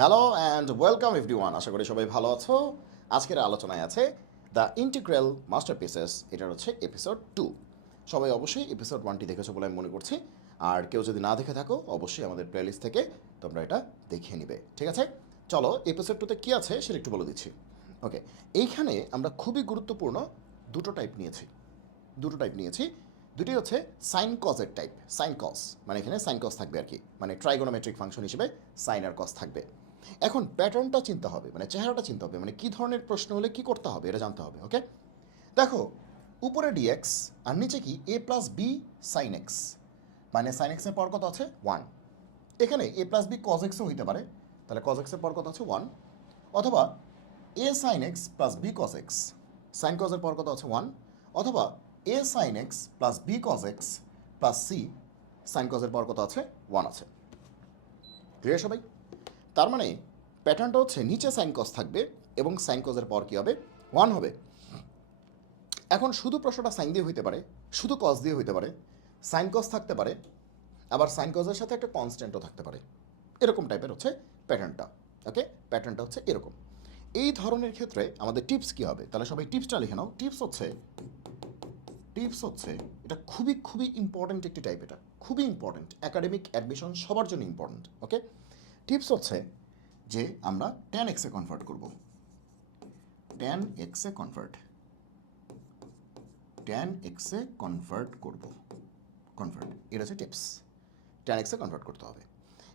Hello and welcome everyone, আশা করি সবাই ভালো আছো। আজকের আলোচনায় আছে দ্য ইন্টিগ্রাল মাস্টারপিসেস, এটার হচ্ছে এপিসোড 2। সবাই অবশ্যই এপিসোড 1টি দেখেছো বলে আমি মনে করছি, আর কেউ যদি না দেখে থাকো অবশ্যই আমাদের প্লেলিস্ট থেকে তোমরা এটা দেখিয়ে নিবে, ঠিক আছে? চলো এপিসোড 2তে কী আছে সেটা একটু বলে দিচ্ছি। ওকে, এইখানে আমরা খুবই গুরুত্বপূর্ণ দুটো টাইপ নিয়েছি। দুটি হচ্ছে সাইন কজের টাইপ। সাইন কজ মানে এখানে সাইন কজ থাকবে আর কি, মানে ট্রাইগোনোমেট্রিক ফাংশন হিসেবে সাইন আর কজ থাকবে। এখন প্যাটার্নটা চিনতে হবে, মানে চেহারাটা চিনতে হবে, মানে কী ধরনের প্রশ্ন হলে কী করতে হবে এটা জানতে হবে। ওকে, দেখো উপরে ডিএক্স আর নিচে কি এ প্লাস বি সাইন এক্স, মানে সাইন এক্সের পর কত আছে 1। এখানে এ প্লাস বি কজ এক্সও হইতে পারে, তাহলে কজ এক্সের পর কত আছে 1, অথবা a sine x plus b cos x, sine কজের পর কত আছে 1, অথবা a sine x plus b cos x plus c, sine কজের পর কত আছে 1 আছে। ক্লিয়ার সবাই? তার মানে প্যাটার্নটা হচ্ছে নিচে সাইন কজ থাকবে এবং সাইন কজের পর কী হবে 1 হবে। এখন শুধু প্রশ্নটা সাইন দিয়ে হইতে পারে, শুধু কজ দিয়ে হইতে পারে, সাইন কজ থাকতে পারে, আবার সাইন কজের সাথে একটা কনস্ট্যান্টও থাকতে পারে। এরকম টাইপের হচ্ছে প্যাটার্নটা। ওকে, প্যাটার্নটা হচ্ছে এরকম। এই ধরনের ক্ষেত্রে আমাদের টিপস কী হবে, তাহলে সবাই টিপসটা লিখে নাও। টিপস হচ্ছে এটা খুবই খুবই ইম্পর্ট্যান্ট একটি টাইপ, এটা খুবই ইম্পর্ট্যান্ট, একাডেমিক অ্যাডমিশন সবার জন্য ইম্পর্ট্যান্ট। ওকে, টিপস হচ্ছে যে আমরা ট্যান এক্সে কনভার্ট করব, ট্যান এক্সে কনভার্ট এটা হচ্ছে টিপস। ট্যান এক্সে কনভার্ট করতে হবে।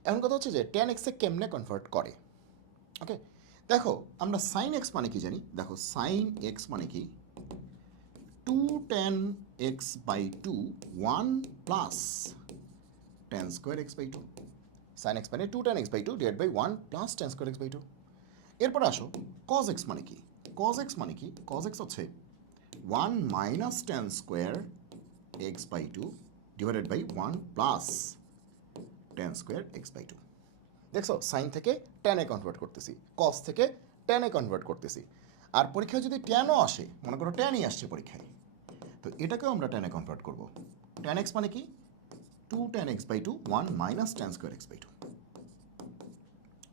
এখন কথা হচ্ছে যে ট্যান এক্সে কেমনে কনভার্ট করে। ওকে, দেখো আমরা সাইন এক্স মানে কি জানি, দেখো সাইন এক্স মানে কি 2 tan x by 2 1 plus tan square x by 2। Sine x মানে 2 tan x by 2 divide by 1 plus tan square x by 2। এরপর আসো cos x মানে কি, cos x হচ্ছে 1 minus tan square x by 2 divided by 1 plus tan square x by 2। দেখছো sign থেকে ট্যানে convert করতেছি, কস থেকে ট্যানে কনভার্ট করতেছি। আর পরীক্ষায় যদি ট্যানও আসে, মনে করো ট্যানই আসছে পরীক্ষায়, তো এটাকেও আমরা ট্যানে কনভার্ট করব। ট্যান এক্স মানে কি 2 tan x by 2 1 minus tan square x by 2।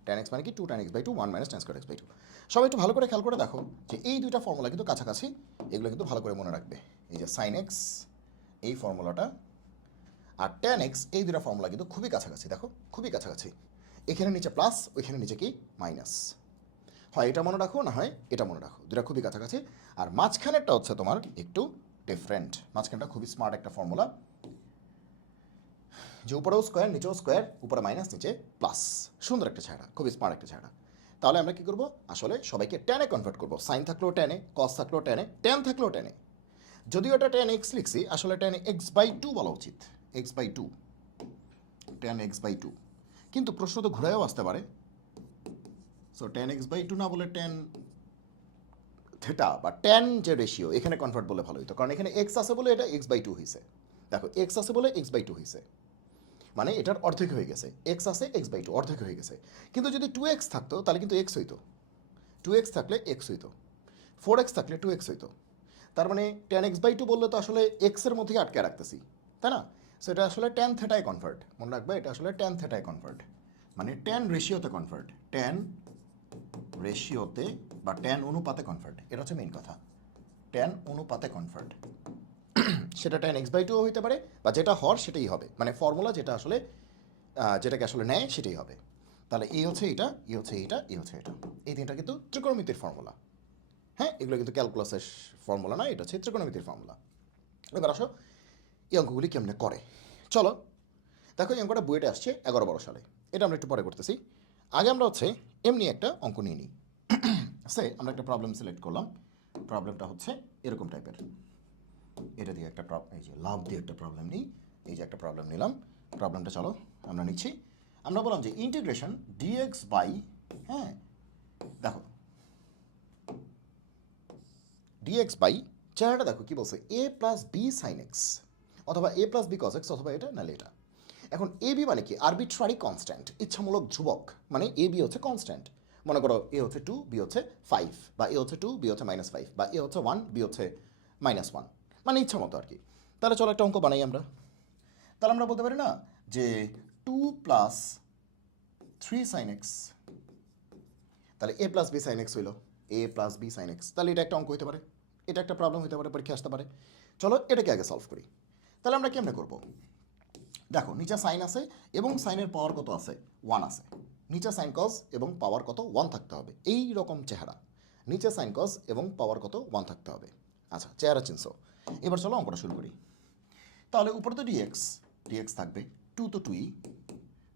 Tan x মানে কি 2 tan x by 2 1 minus tan square x by 2। সবাই একটু ভালো করে খেয়াল করে দেখো যে এই দুইটা ফর্মুলা কিন্তু কাছাকাছি, এগুলো কিন্তু ভালো করে মনে রাখবে। এই যে সাইন এক্স এই ফর্মুলাটা আর ট্যান এক্স এই দুটা ফর্মুলা কিন্তু খুবই কাছাকাছি, দেখো খুবই কাছাকাছি। এখানে নিচে প্লাস, ওইখানে নিচে কি মাইনাস। হয় এটা মনে রাখো, না হয় এটা মনে রাখো, দুটা খুবই কাছাকাছি। আর মাঝখানেরটা হচ্ছে তোমার একটু ডিফারেন্ট, মাঝখানটা খুবই স্মার্ট একটা ফর্মুলা, যে উপরেও স্কোয়ার নিচেও স্কোয়ার, উপরে মাইনাস নিচে প্লাস, সুন্দর একটা ছাড়া, খুবই স্মার্ট একটা ছাড়া। তাহলে আমরা কী করবো, আসলে সবাইকে ট্যানে কনভার্ট করবো। সাইন থাকলেও ট্যানে, কস থাকলেও ট্যানে, ট্যান থাকলেও ট্যানে। যদিও এটা ট্যান এক্স লিখছি, আসলে ট্যান এক্স বাই 2 বলা উচিত, x by 2, tan x by 2। কিন্তু প্রশ্ন তো ঘুরেও আসতে পারে, সো ট্যান এক্স বাই 2 না বলে ট্যান থেটা বা ট্যান যে রেশিও এখানে কনভার্ট বলে ভালো হতো, কারণ এখানে এক্স আছে বলে এটা এক্স বাই 2 হয়েছে। দেখো এক্স আছে বলে এক্স বাই 2 হয়েছে, মানে এটার অর্ধেক হয়ে গেছে। এক্স আছে এক্স বাই 2 অর্ধেক হয়ে গেছে। কিন্তু যদি 2x থাকতো তাহলে কিন্তু এক্স হইতো, 2x থাকলে এক্স হইতো, 4x থাকলে 2x হইতো। তার মানে ট্যান এক্স বাই 2 বললে তো আসলে এক্সের মধ্যেই আটকে রাখতেছি, তাই না? সো এটা আসলে ট্যান থেটায় কনভার্ট, মনে রাখবে এটা আসলে ট্যান থেটায় কনভার্ট, মানে ট্যান রেশিওতে কনভার্ট, ট্যান রেশিওতে বা ট্যান অনুপাতে কনভার্ট, এটা হচ্ছে মেইন কথা। ট্যান অনুপাতে কনভার্ট, সেটা ট্যান এক্স বাই 2 হইতে পারে, বা যেটা হর সেটাই হবে, মানে ফর্মুলা যেটা আসলে যেটাকে আসলে নেয় সেটাই হবে। তাহলে এই হচ্ছে এটা, এই হচ্ছে এটা, এই হচ্ছে এটা, এই তিনটা কিন্তু ত্রিকোণমিতির ফর্মুলা। হ্যাঁ, এগুলো কিন্তু ক্যালকুলাসের ফর্মুলা না, এটা হচ্ছে ত্রিকোণমিতির ফর্মুলা। এবার আসো এই অঙ্কগুলি কেমনে করে, চলো দেখো। এই অঙ্কটা বইটা আসছে 11-12 সালে, এটা আমরা একটু পরে করতেছি। আগে আমরা হচ্ছে এমনি একটা অঙ্ক নিয়ে নিই। সে আমরা একটা প্রবলেম সিলেক্ট করলাম, প্রবলেমটা হচ্ছে এরকম টাইপের। এটা দিয়ে একটা এই যে লাভ দিয়ে একটা প্রবলেম নিই, এই যে একটা প্রবলেম নিলাম। প্রবলেমটা চলো আমরা নিচ্ছি। আমরা বললাম যে ইন্টিগ্রেশন ডিএক্স বাই, হ্যাঁ দেখো ডিএক্স বাই, চেহারাটা দেখো কি বলছে, এ প্লাস বি সাইন এক্স, অথবা এ প্লাস বি কস এক্স, অথবা এটা নাহলে এটা। এখন এ বি মানে কি আরবিট্রারি কনস্ট্যান্ট, ইচ্ছামূলক ধ্রুবক, মানে এ বি হচ্ছে কনস্ট্যান্ট। মনে করো এ হচ্ছে 2 বি হচ্ছে 5, বা এ হচ্ছে 2 বি হচ্ছে -5, বা এ হচ্ছে 1 বি হচ্ছে -1, মানে ইচ্ছা মতো আর কি। তাহলে চলো একটা অঙ্ক বানাই আমরা। তাহলে আমরা বলতে পারি না যে 2 প্লাস 3 সাইন এক্স তাহলে a plus B sine x হইল, এ প্লাস বি সাইন এক্স। তাহলে এটা একটা অঙ্ক হতে পারে, এটা একটা প্রবলেম হতে পারে, পরীক্ষা আসতে পারে। চলো এটাকে আগে সলভ করি। তাহলে আমরা কেমনে করবো? দেখো নিচে সাইন আছে এবং সাইনের পাওয়ার কত আছে? 1 আছে। নিচে সাইন কজ এবং পাওয়ার কত? 1 থাকতে হবে। এই রকম চেহারা, নিচে সাইন কজ এবং পাওয়ার কত? 1 থাকতে হবে। আচ্ছা, চেহারা চিনছো। এবার চলো অঙ্কটা শুরু করি। তাহলে উপরে তো ডিএক্স, ডিএক্স থাকবে, 2 তো 2ই,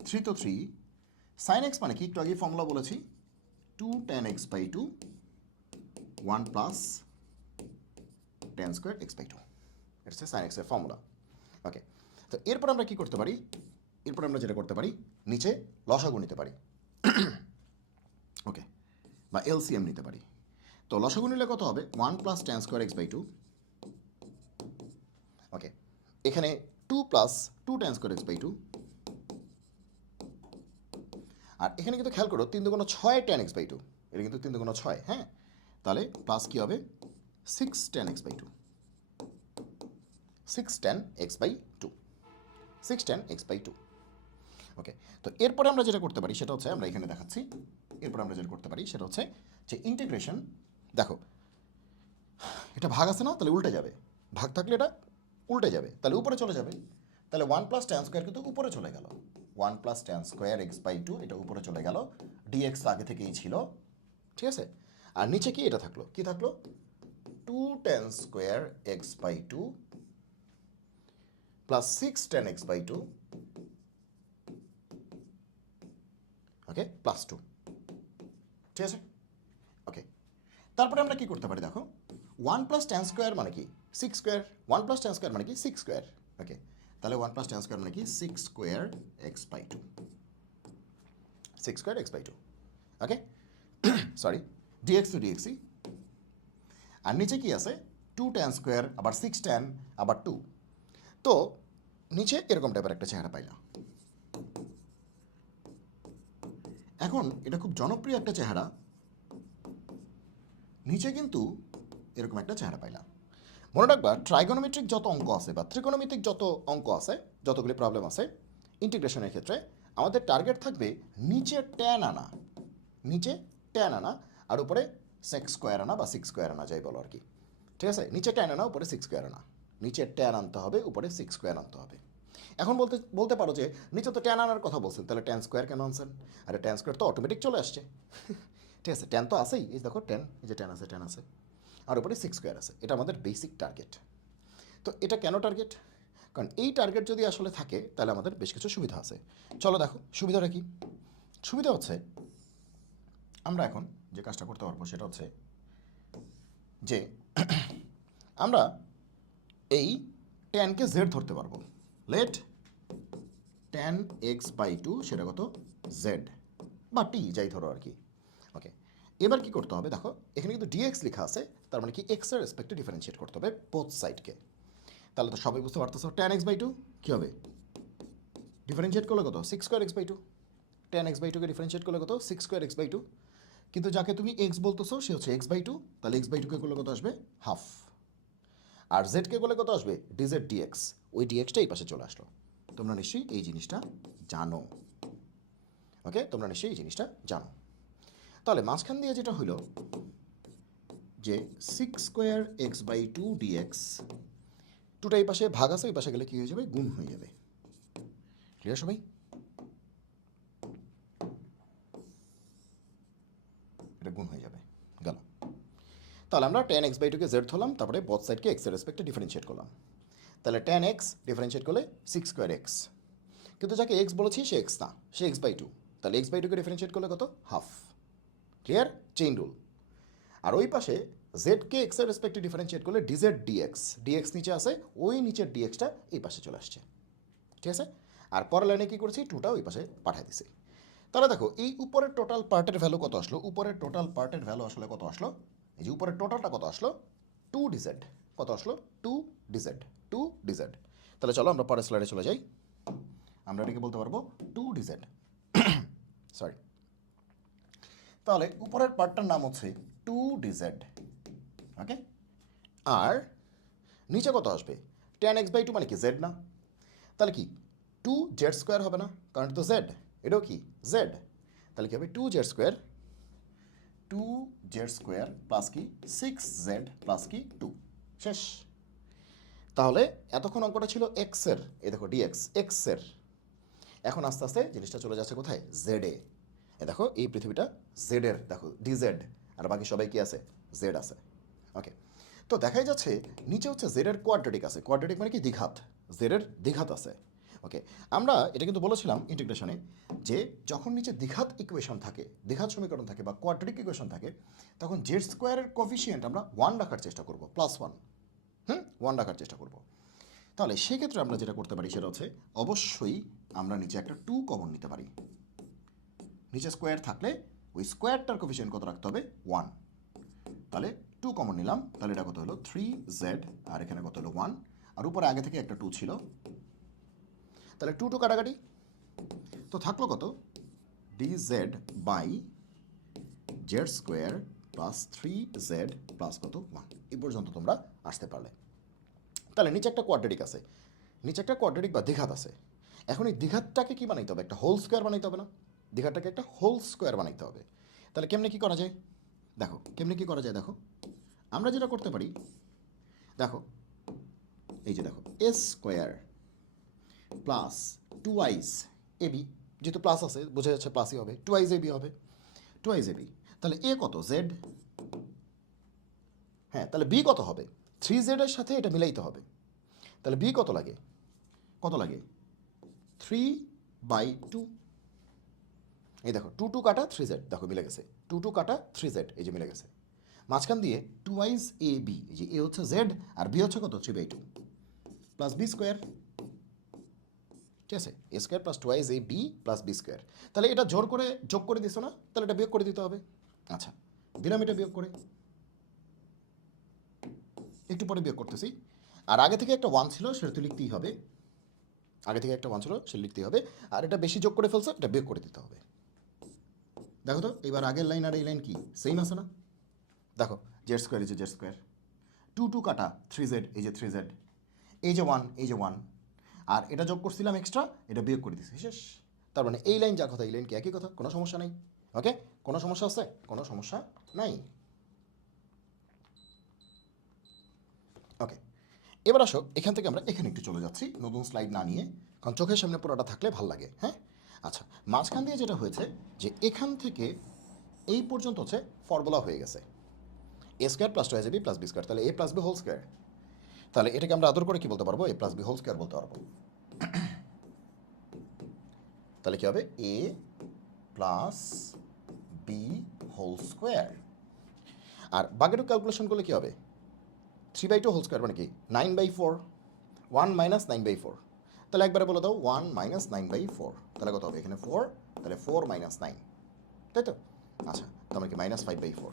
3 তো 3। সাইন এক্স মানে কি? একটু আগে ফর্মুলা বলেছি, 2 tan x by 2 1 plus tan square x by 2। এটা হচ্ছে সাইন এক্সের ফর্মুলা। ওকে, তো এরপর আমরা কি করতে পারি? এরপর আমরা যেটা করতে পারি, নিচে লসাগু নিতে পারি। ওকে, বা এলসিএম নিতে পারি। তো লসাগু নিলে কত হবে? 1 plus tan square x by 2। Okay, এখানে 2 plus 2 tan square x by 2। আর এখানে কিন্তু খেয়াল করো 3 দুগুণ 6 tan x বাই 2, এটা কিন্তু 3 দুগুণ 6। হ্যাঁ, তাহলে প্লাস কি হবে? 6 tan x by 2, 6 tan x by 2, 6 tan x by 2। Okay, তো এরপরে আমরা যেটা করতে পারি সেটা হচ্ছে, আমরা এখানে দেখাচ্ছি, এরপর আমরা যেটা করতে পারি সেটা হচ্ছে যে ইন্টিগ্রেশন। দেখো এটা ভাগ আছে না, তাহলে উল্টে যাবে। ভাগ থাকলে এটা উল্টে যাবে, তাহলে উপরে চলে যাবে। তাহলে 1 প্লাস ট্যান স্কোয়ার কিন্তু উপরে চলে গেল, 1 plus tan square x by 2 এটা উপরে চলে গেল, ডিএক্স আগে থেকেই ছিল, ঠিক আছে। আর নিচে কি এটা থাকলো? কি থাকলো? 2 tan square x by 2 plus 6 tan x by 2, okay, plus 2, ঠিক আছে। ওকে, তারপরে আমরা কি করতে পারি? দেখো 1 প্লাস ট্যান স্কোয়ার মানে কি? 6 স্কোয়ার। 1 প্লাস ট্যান স্কোয়ার মানে কি? 6 স্কোয়ার। ওকে, তাহলে 1 প্লাস ট্যান স্কোয়ার মানে কি? 6 square x by 2, 6 square x by 2। Okay, sorry, dx to ডিএক্সই। আর নিচে কি আছে? 2 ট্যান স্কোয়ার, আবার 6 ট্যান, আবার 2। তো নিচে এরকম টাইপের একটা চেহারা পাইলাম। এখন এটা খুব জনপ্রিয় একটা চেহারা, নিচে কিন্তু এরকম একটা চেহারা পাইলাম। মনে রাখবা, ট্রাইগোনোমেট্রিক যত অঙ্ক আছে বা ত্রিকোণমিতিক যত অঙ্ক আছে, যতগুলি প্রবলেম আছে ইন্টিগ্রেশনের ক্ষেত্রে, আমাদের টার্গেট থাকবে নিচে ট্যান আনা, নিচে ট্যান আনা, আর উপরে সেক্স স্কোয়ার আনা বা 6 স্কোয়ার আনা, যাই বলো আর কি, ঠিক আছে। নিচে ট্যান আনা, উপরে 6 স্কোয়ার আনা, নিচে ট্যান আনতে হবে, উপরে 6 স্কোয়ার আনতে হবে। এখন বলতে পারো যে নিচে তো ট্যান আনার কথা বলছেন, তাহলে ট্যান স্কোয়ার কেন আনছেন? আরে ট্যান স্কোয়ার তো অটোমেটিক চলে আসছে, ঠিক আছে। ট্যান তো আসেই, এই দেখো ট্যান, এই যে ট্যান আছে, ট্যান আছে, আর উপরে 6 স্কোয়ার আছে। এটা আমাদের বেসিক টার্গেট। তো এটা কেন টার্গেট? কারণ এই টার্গেট যদি আসলে থাকে তাহলে আমাদের বেশ কিছু সুবিধা আছে। চলো দেখো সুবিধাটা কি। সুবিধা হচ্ছে আমরা এখন যে কাজটা করতে পারবো সেটা হচ্ছে যে আমরা এই ট্যানকে জেড ধরতে পারবো। লেট ট্যান এক্স বাই 2 সেটা কত? জেড বা টি, যাই ধরো আর কি। ওকে, এবার কি করতে হবে? দেখো এখানে কিন্তু ডিএক্স লেখা আছে, তার মানে কি এক্সের রেসপেক্টে ডিফারেন্সিয়েট করতে হবে বোথ সাইডকে। তাহলে তো সবাই বুঝতে পারতেছো, ট্যান এক্স বাই 2 কী হবে? ডিফারেন্সিয়েট করলে কত? 6 square x by 2। Tan x by 2কে ডিফারেন্সিয়েট করলে কত? 6 স্কোয়ার এক্স বাই 2। কিন্তু যাকে তুমি এক্স বলতেছো সে হচ্ছে এক্স বাই 2, তাহলে এক্স বাই 2কে করলে কত আসবে? হাফ। আর জেডকে করলে কত আসবে? Dz dx. ওই ডিএক্সটা এই পাশে চলে আসলো। তোমরা নিশ্চয়ই এই জিনিসটা জানো। ওকে, তোমরা নিশ্চয়ই এই জিনিসটা জানো। তাহলে মাঝখান দিয়ে যেটা হইলো যে 6 স্কোয়ার এক্স বাই 2 ডিএক্স, টুটা এই পাশে ভাগ আছে, এই পাশে গেলে কী হয়ে যাবে? গুণ হয়ে যাবে। ক্লিয়ার সবাই? এটা গুণ হয়ে যাবে, গেল। তাহলে আমরা ট্যান এক্স বাই 2কে জেড ধরলাম, তারপরে বোথ সাইডকে এক্সের রেসপেক্টে ডিফারেন্সিয়েট করলাম। তাহলে ট্যান এক্স ডিফারেন্সিয়েট করলে 6 স্কোয়ার এক্স, কিন্তু যাকে এক্স বলেছি সে এক্স না, সে এক্স বাই 2, তাহলে এক্স বাই 2কে ডিফারেন্সিয়েট করলে কত? হাফ। ক্লিয়ার? Chain rule. আর ওই পাশে জেডকে এক্সের রেসপেক্টে ডিফারেন্সিয়েট করলে ডিজেড ডিএক্স, ডিএক্স নিচে আসে, ওই নিচের ডিএক্সটা এই পাশে চলে আসছে, ঠিক আছে। আর পরের লাইনে কী করছি? টুটা ওই পাশে পাঠিয়ে দিছি। তাহলে দেখো এই উপরের টোটাল পার্টের ভ্যালু কত আসলো? উপরের টোটাল পার্টের ভ্যালু আসলে কত আসলো? এই যে উপরের টোটালটা কত আসলো? 2 ডিজেড। কত আসলো? 2 ডিজেড, 2 ডিজেড। তাহলে চলো আমরা পরের স্লাইডে চলে যাই। আমরা এটাকে বলতে পারবো 2 ডিজেড, সরি। তাহলে উপরের পার্টটার নাম হচ্ছে 2 ডিজেড, ওকে। আর নিচে কত আসবে? ট্যান এক্স বাই 2 মানে কি? জেড না? তাহলে কি 2 জেড স্কোয়ার হবে না? কারণ এটা তো জেড, এটাও কি জেড। তাহলে কি হবে? 2 জেড স্কোয়ার 2z² প্লাস কি 6z প্লাস কি 2 শেষ। তাহলে এতক্ষণ অঙ্কটা ছিল এক্সের, এই দেখো ডিএক্স এক্সের, এখন আস্তে আস্তে জিনিসটা চলে যাচ্ছে কোথায় জেডে। এ দেখো এই পৃথিবীটা জেডের, দেখো ডিজেড, আর বাকি সবাই কি আছে জেড আছে। ওকে, তো দেখাই যাচ্ছে নিচে হচ্ছে জেডের কোয়াড্রেটিক আছে, কোয়াড্রেটিক মানে কি দ্বিঘাত, জেডের দ্বিঘাত আছে। ওকে, আমরা এটা কিন্তু বলেছিলাম ইন্টিগ্রেশনে যে যখন নিচে দ্বিঘাত ইকুয়েশন থাকে, দ্বিঘাত সমীকরণ থাকে বা কোয়াড্রেটিক ইকুয়েশন থাকে, তখন জেড স্কোয়ারের কোফিসিয়েন্ট আমরা 1 রাখার চেষ্টা করব, +1, 1 রাখার চেষ্টা করব। তাহলে সেক্ষেত্রে আমরা যেটা করতে পারি সেটা হচ্ছে অবশ্যই আমরা নিচে একটা 2 কমন নিতে পারি। নিচে স্কোয়ার থাকলে ওই স্কোয়ারটার কোফিসিয়েন্ট কত রাখতে হবে 1, তাহলে 2 কমন নিলাম, তাহলে এটা কত হলো 3z, আর এখানে কত হলো 1, আর উপরে আগে থেকে একটা 2 ছিল, তাহলে 2 2 কাটাকাটি, তো থাকলো কত dz by z square plus 3z plus কত 1। এই পর্যন্ত তোমরা আসতে পারলে। তাহলে নিচে একটা কোয়াড্রেটিক আছে, নিচে একটা কোয়াড্রেটিক বা দ্বিঘাত আছে। এখন এই দ্বিঘাতটাকে কি বানাইতে হবে, একটা হোল স্কোয়ার বানাইতে হবে না, দ্বিঘাতটাকে একটা হোল স্কোয়ার বানাইতে হবে। তাহলে কেমনে কি করা যায় দেখো, কেমনে কি করা যায় দেখো, আমরা যেটা করতে পারি দেখো, এই যে দেখো এ স্কোয়ার প্লাস 2i ab, যেহেতু প্লাস আছে বোঝা যাচ্ছে প্লাসই হবে, 2i ab হবে, 2i ab, তাহলে এ কত জেড, হ্যাঁ তাহলে বি কত হবে 3z এর সাথে এটা মিলাইতে হবে, তাহলে বি কত লাগে, কত লাগে 3/2, এই দেখো 2 2 কাটা 3z, দেখো মিলে গেছে, 2 2 কাটা 3z, এই যে মিলে গেছে। মাঝখান দিয়ে 2i ab, এই যে এ হচ্ছে z আর বি হচ্ছে কত 3/2 প্লাস বি স্কোয়ার, ঠিক আছে, a square plus 2i ab plus b square. তাহলে এটা জোর করে যোগ করে দিছো না, তাহলে এটা বিয়োগ করে দিতে হবে। আচ্ছা দিলাম এটা বিয়োগ করে, একটু পরে বিয়োগ করতেছি। আর আগে থেকে একটা 1 ছিল সেটা তো লিখতেই হবে, আগে থেকে একটা 1 ছিল সেটা লিখতেই হবে, আর এটা বেশি যোগ করে ফেলছো, এটা বিয়োগ করে দিতে হবে। দেখো তো এবার আগের লাইন আর এই লাইন কি সেম আছে না, দেখো জেড স্কোয়ার এই যে জেড স্কোয়ার, 2 2 কাটা 3z, এই যে 3z, এই যে 1, এই যে 1, আর এটা যোগ করছিলাম এক্সট্রা, এটা বিয়োগ করে দিচ্ছি শেষ। তার মানে এই লাইন যা কথা এই লাইন কি একই কথা, কোনো সমস্যা নেই। ওকে, কোনো সমস্যা আছে, কোনো সমস্যা নাই। ওকে, এবার আসো এখান থেকে আমরা এখানে একটু চলে যাচ্ছি নতুন স্লাইড না নিয়ে, কারণ চোখের সামনে পুরোটা থাকলে ভাল লাগে। হ্যাঁ আচ্ছা, মাঝখান দিয়ে যেটা হয়েছে যে এখান থেকে এই পর্যন্ত হচ্ছে ফর্মুলা হয়ে গেছে a square plus 2ab plus b square, তাহলে a plus b whole square, তাহলে এটাকে আমরা আদর করে কি বলতে পারবো a plus b whole square বলতে পারবো। তাহলে কি হবে a plus b whole square, আর বাকিটুকু ক্যালকুলেশন করলে কি হবে 3/2 হোল স্কোয়ার মানে কি 9/4, 1 মাইনাস 9/4, তাহলে একবারে বলে দাও 1 মাইনাস 9/4, তাহলে কত হবে এখানে 4, তাহলে 4 মাইনাস 9, তাই তো। আচ্ছা তাহলে কি -5/4,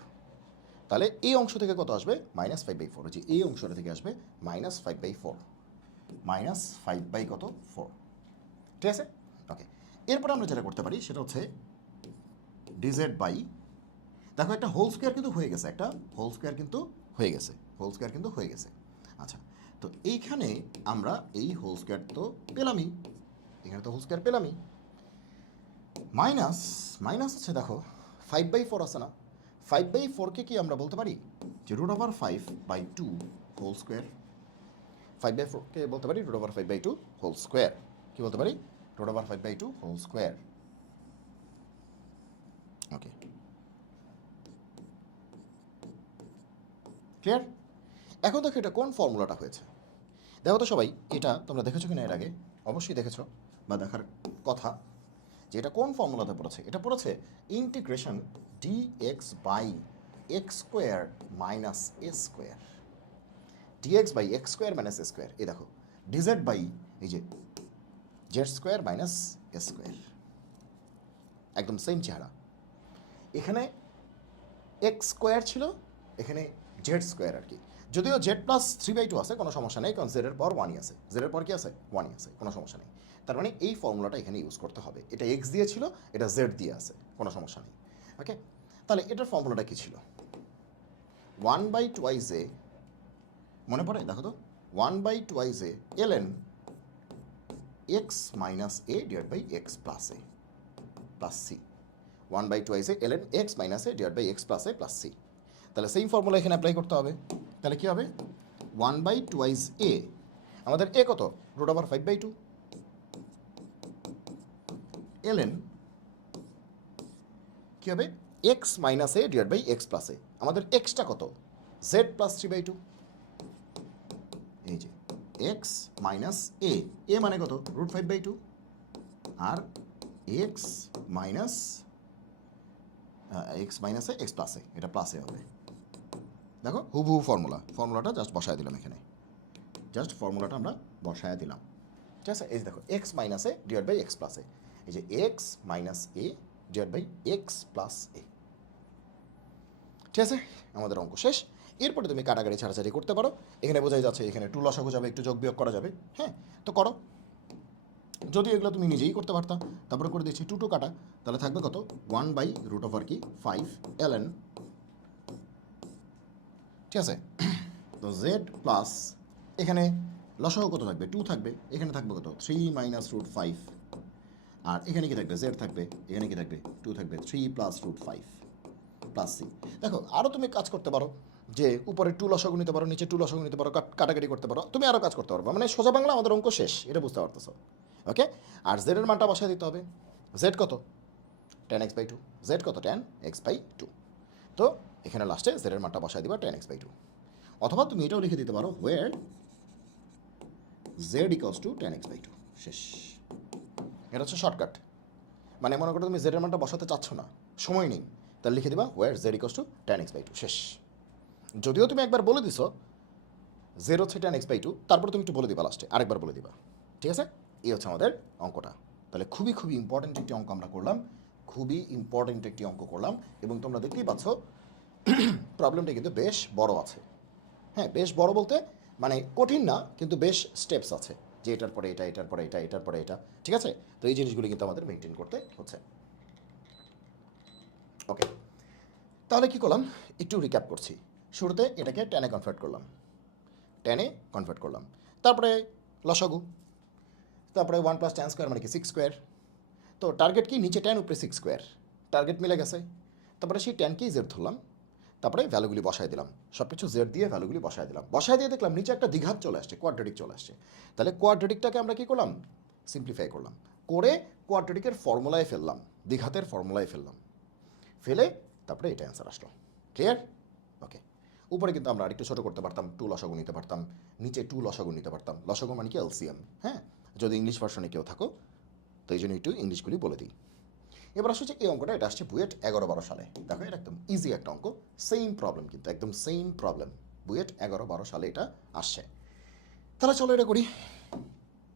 তাহলে এই অংশ থেকে কত আসবে -5/4, যে এই অংশটা থেকে আসবে -5/4, -5 কত 4, ঠিক আছে। ওকে, এরপরে আমরা যেটা করতে পারি সেটা হচ্ছে ডিজেড বাই, দেখো একটা হোল স্কোয়ার কিন্তু হয়ে গেছে, একটা হোল স্কোয়ার কিন্তু হয়ে গেছে, হোল স্কোয়ার কিন্তু হয়ে গেছে। আচ্ছা, তো এইখানে আমরা এই হোল স্কোয়ার তো পেলামই, এখানে তো হোল স্কোয়ার পেলামই, মাইনাস মাইনাস হচ্ছে দেখো 5/4 আছে না, 5/4কে কি আমরা বলতে পারি যে √5/2 হোল স্কোয়ার, 5/4কে বলতে পারি √5/2 হোল স্কোয়ার, কি বলতে পারি √5/2 হোল স্কোয়ার। ওকে, ক্লিয়ার। এখন দেখো এটা কোন ফর্মুলাটা হয়েছে, দেখো তো সবাই, এটা তোমরা দেখেছো কিনা এর আগে, অবশ্যই দেখেছো বা দেখার কথা, যে এটা কোন ফর্মুলাতে পড়েছে, এটা পড়েছে integration dx by x square minus a square, dx by x square minus a square, এই দেখো ডিজেড বাই এই যে z square minus a square, একদম সেম চেহারা। এখানে এক্স স্কোয়ার ছিল, এখানে জেড স্কোয়ার আর কি, যদিও জেড প্লাস 3/2 আছে, কোনো সমস্যা নেই, কারণ জেডের পর 1ই আছে, জেডের পর কি আছে 1ই আছে, কোনো সমস্যা নেই। তার মানে এই ফর্মুলাটা এখানে ইউজ করতে হবে, এটা এক্স দিয়ে ছিল, এটা জেড দিয়ে আছে, কোনো সমস্যা নেই। ওকে, তাহলে এটার ফর্মুলাটা কী ছিল 1/2 এ, মনে পড়ে দেখো তো 1/2 a ln x minus a divide by x plus a plus c, 1/2 ln x minus a divide by x plus a plus c. তাহলে সেম ফর্মুলা এখানে অ্যাপ্লাই করতে হবে। তাহলে কী হবে 1/2 এ, আমাদের এ কত √5/2 ln কী হবে x minus a divide by x plus a. আমাদের এক্সটা কত জেড প্লাস 3/2, এই যে এক্স মাইনাস এ, এ মানে কত √5/2 আর এক্স মাইনাস এক্স মাইনাসে এক্স প্লাসে, এটা প্লাসে হবে। দেখো হুবহু ফর্মুলাটা জাস্ট বসায় দিলাম এখানে, জাস্ট ফর্মুলাটা আমরা বসায় দিলাম, ঠিক আছে। এই যে দেখো x minus a divide by x plus a, এই যে x minus a divide by x plus a, ঠিক আছে। আমাদের অঙ্ক শেষ। এরপরে তুমি কাটাকাটি ছাড়াছাড়ি করতে পারো। এখানে বোঝাই যাচ্ছে এখানে টু লসাগু যাবে, একটু যোগ বিয়োগ করা যাবে, হ্যাঁ তো করো। যদি এগুলো তুমি নিজেই করতে পারতা, তারপরে করে দিচ্ছি 2 কাটা, তাহলে থাকবে কত 1/√5 ln, ঠিক আছে। তো জেড প্লাস এখানে লসাগু কত থাকবে 2 থাকবে, এখানে থাকবে কত 3 মাইনাস √5, আর এখানে কি থাকবে জেড থাকবে, এখানে কি থাকবে 2 থাকবে 3 প্লাস √5 প্লাস সি। দেখো আরও তুমি কাজ করতে পারো, যে উপরে 2 লসাগু নিতে পারো, নিচে 2 লসাগু নিতে পারো, কাটাকাটি করতে পারো, তুমি আরও কাজ করতে পারবে। মানে সোজা বাংলা আমাদের অঙ্ক শেষ, এটা বুঝতে পারতেছো, ওকে। আর জেডের মানটা বসায় দিতে হবে। জেড কত tan x/2, জেড কত tan x/2, তো এখানে লাস্টে জেডের মানটা বসায় দিবা tan x/2। অথবা তুমি এটাও লিখে দিতে পারো where z = tan x/2, শেষ। এটা হচ্ছে শর্টকাট। মানে মনে করো তুমি জেডের মানটা বসাতে চাচ্ছ না, সময় নেই, তাহলে লিখে দিবা where z = tan x/2, শেষ। যদিও তুমি একবার বলে দিছো জেড হচ্ছে tan x/2, তারপর তুমি একটু বলে দিবা লাস্টে, আরেকবার বলে দিবা, ঠিক আছে। এই হচ্ছে আমাদের অঙ্কটা। তাহলে খুবই ইম্পর্টেন্ট একটি অঙ্ক আমরা করলাম, খুবই ইম্পর্টেন্ট একটি অঙ্ক করলাম, এবং তোমরা দেখতেই পাচ্ছ প্রবলেমটা কিন্তু বেশ বড় আছে। হ্যাঁ বেশ বড় বলতে মানে কঠিন না, কিন্তু বেশ স্টেপস আছে, যে এটার পরে এটা, এটার পরে এটা, এটার পরে এটা, ঠিক আছে। তো এই জিনিসগুলি কিন্তু আমাদের মেনটেন করতে হচ্ছে, ওকে। তাহলে কি করলাম একটু রিক্যাপ করছি। শুরুতে এটাকে টেনে কনভার্ট করলাম, তারপরে লসাগু, তারপরে 1 + tan² মানে কি 6²। তো টার্গেট কি নিচে 10 উপরে 6², টার্গেট মিলে গেছে। তারপরে সেই 10কেই জেড ধরলাম, তারপরে ভ্যালুগুলি বসায় দিলাম, সব কিছু জেড দিয়ে ভ্যালুগুলি বসায় দিলাম, বসায় দিয়ে দেখলাম নিচে একটা দ্বিঘাত চলে আসছে, কোয়াড্রেটিক চলে আসছে। তাহলে কোয়াড্রেটিকটাকে আমরা কী করলাম সিম্পলিফাই করলাম, করে কোয়াড্রেটিকের ফর্মুলায় ফেললাম, দ্বিঘাতের ফর্মুলায় ফেললাম, ফেলে তারপরে এটা অ্যান্সার আসলো। ক্লিয়ার, ওকে। উপরে কিন্তু আমরা আরেকটু ছোটো করতে পারতাম, 2 লসাগু নিতে পারতাম, নিচে 2 লসাগু নিতে পারতাম। লসাগু মানে কি এলসিএম, হ্যাঁ, যদি ইংলিশ ভার্সনে কেউ থাকো তো এই জন্য একটু ইংলিশগুলি বলে দিই। এবার আসছে এই অঙ্কটা, এটা আসছে বুয়েট 11-12 সালে। দেখো এটা একদম ইজি একটা অঙ্ক, সেম প্রবলেম, কিন্তু একদম সেম প্রবলেম, বুয়েট 11-12 সালে এটা আসছে। তাহলে চলো এটা করি,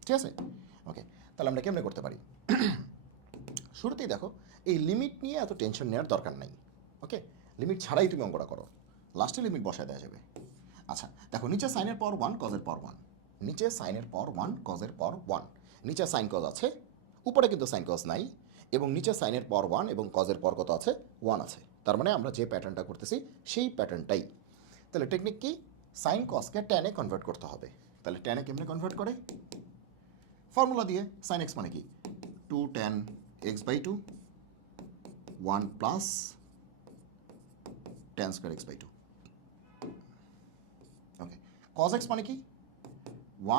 ঠিক আছে, ওকে। তাহলে আমরা কেমনে করতে পারি? শুরুতেই দেখো এই লিমিট নিয়ে এত টেনশন নেওয়ার দরকার নাই, ওকে। লিমিট ছাড়াই তুমি অঙ্কটা করো, লাস্টে লিমিট বসায় দেওয়া যাবে। আচ্ছা দেখো নিচে সাইনের পাওয়ার 1 কজের পাওয়ার 1, নিচে সাইনের পাওয়ার 1 কজের পাওয়ার 1, নিচে সাইন কজ আছে, উপরে কিন্তু সাইন কজ নাই, এবং নিচে সাইনের পাওয়ার 1 এবং কজের পাওয়ার কত আছে 1 আছে। তার মানে আমরা যে প্যাটার্নটা করতেছি সেই প্যাটার্নটাই। তাহলে টেকনিক কি, সাইন কজকে ট্যানে কনভার্ট করতে হবে। তাহলে ট্যানে কেমনে কনভার্ট করে, ফর্মুলা দিয়ে। সাইন এক্স মানে কি 2 tan x/2 1 plus tan² x/2, ওকে। cos x মানে কি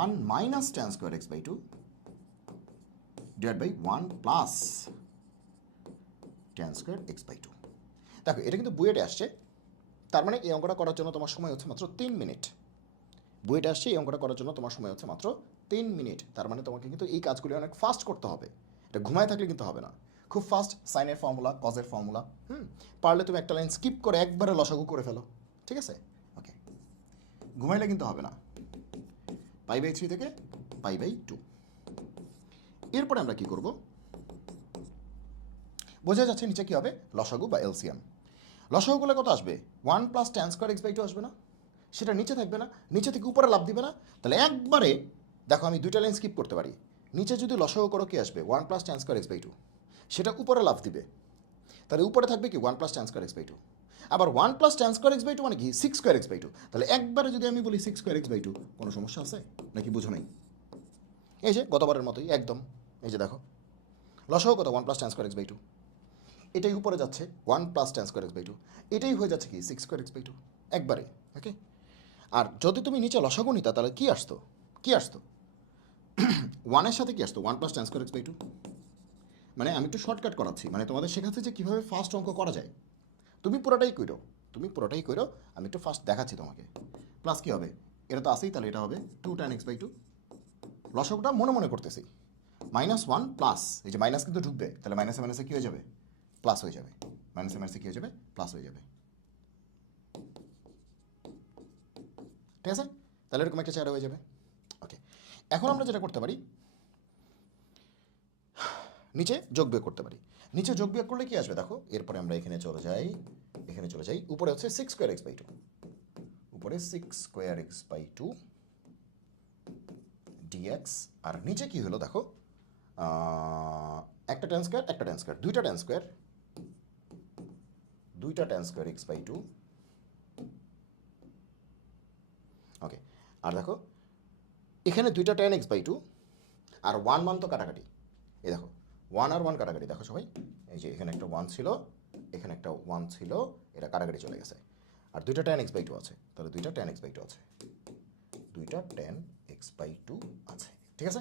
1 minus tan² x/2 divide by 1 plus tan² x/2। দেখো এটা কিন্তু বুয়েটে আসছে, তার মানে এই অঙ্কটা করার জন্য তোমার সময় হচ্ছে মাত্র 3 মিনিট। বুয়েটে আসছে, এই অঙ্কটা করার জন্য তোমার সময় হচ্ছে মাত্র 3 মিনিট। তার মানে তোমাকে কিন্তু এই কাজগুলি অনেক ফাস্ট করতে হবে, এটা ঘুমায় থাকলে কিন্তু হবে না, খুব ফাস্ট। সাইনের ফর্মুলা, কজের ফর্মুলা, পারলে তুমি একটা লাইন স্কিপ করে একবারে লসাগু করে ফেলো, ঠিক আছে, ওকে। ঘুমাইলে কিন্তু হবে না। π/3 থেকে π/2। এরপরে আমরা কি করব, বোঝা যাচ্ছে নিচে কি হবে লসাগু বা এলসিএম। লসাগুগুলো কত আসবে 1 প্লাস tan² x/2 আসবে না, সেটা নিচে থাকবে না, নিচে থেকে উপরে লাভ দিবে না। তাহলে একবারে দেখো আমি দুইটা লাইন স্কিপ করতে পারি, নিচে যদি লসাগু করো কি আসবে 1 প্লাস tan² x/2, সেটা উপরে লাভ দিবে, তাহলে উপরে থাকবে কি 1 প্লাস tan² x/2। আবার 1 প্লাস tan² x/2 মানে কি 6² x/2। তাহলে একবারে যদি আমি বলি 6² x/2, কোনো সমস্যা আছে নাকি বুঝো নাই? এই যে গতবারের মতোই একদম, এই যে দেখো লসাগু কত 1 প্লাস tan² x/2। এটাই উপরে যাচ্ছে 1 plus tan square x by two, এটাই হয়ে যাচ্ছে কি 6 স্কোয়ার এক্স বাই টু একবারে। ওকে, আর যদি তুমি নিচে লসাগু নিতা তাহলে কি আসতো, কি আসতো, ওয়ানের সাথে কি আসতো 1 plus tan square x by two. মানে আমি একটু শর্টকাট করাচ্ছি, মানে তোমাদের শেখাচ্ছি যে কীভাবে ফার্স্ট অঙ্ক করা যায়। তুমি পুরোটাই কইরো, তুমি পুরোটাই কইরো, আমি একটু ফার্স্ট দেখাচ্ছি তোমাকে। প্লাস কী হবে, এটা তো আসেই, তাহলে এটা হবে 2 tan এক্স বাই টু, লসাগুটা মনে মনে করতেছি, -1 প্লাস, এই যে মাইনাস কিন্তু ঢুকবে, তাহলে মাইনাসে মাইনাসে কী হয়ে যাবে, প্লাস হয়ে যাবে, মাইনাসে মাইনাসে কী হয়ে যাবে, প্লাস হয়ে যাবে। ঠিক আছে, তাহলে এরকম একটা চেহারা হয়ে যাবে। ওকে, এখন আমরা যেটা করতে পারি, নিচে যোগ বিয়োগ করতে পারি। নিচে যোগ বিয়োগ করলে কি আসবে দেখো, এরপরে আমরা এখানে চলে যাই, এখানে চলে যাই, উপরে হচ্ছে 6 স্কোয়ার এক্স বাই টু, উপরে 6 square x by two dx, আর নিচে কি হলো দেখো, একটা ট্যান স্কোয়ার, একটা ট্যান স্কোয়ার, দুইটা ট্যান স্কোয়ার, দুইটা tan square x by two. Okay, আর দেখো এখানে দুইটা ট্যান এক্স বাই টু, আর 1 মান তো কাটাকাটি, এই দেখো 1 আর 1 কাটাকাটি, দেখো সবাই, এই যে এখানে একটা 1 ছিল, এখানে একটা 1 ছিল, এটা কাটাকাটি চলে গেছে, আর দুইটা ট্যান এক্স বাই টু আছে, তাহলে দুইটা ট্যান এক্স বাই টু আছে, দুইটা ট্যান এক্স বাই টু আছে। ঠিক আছে,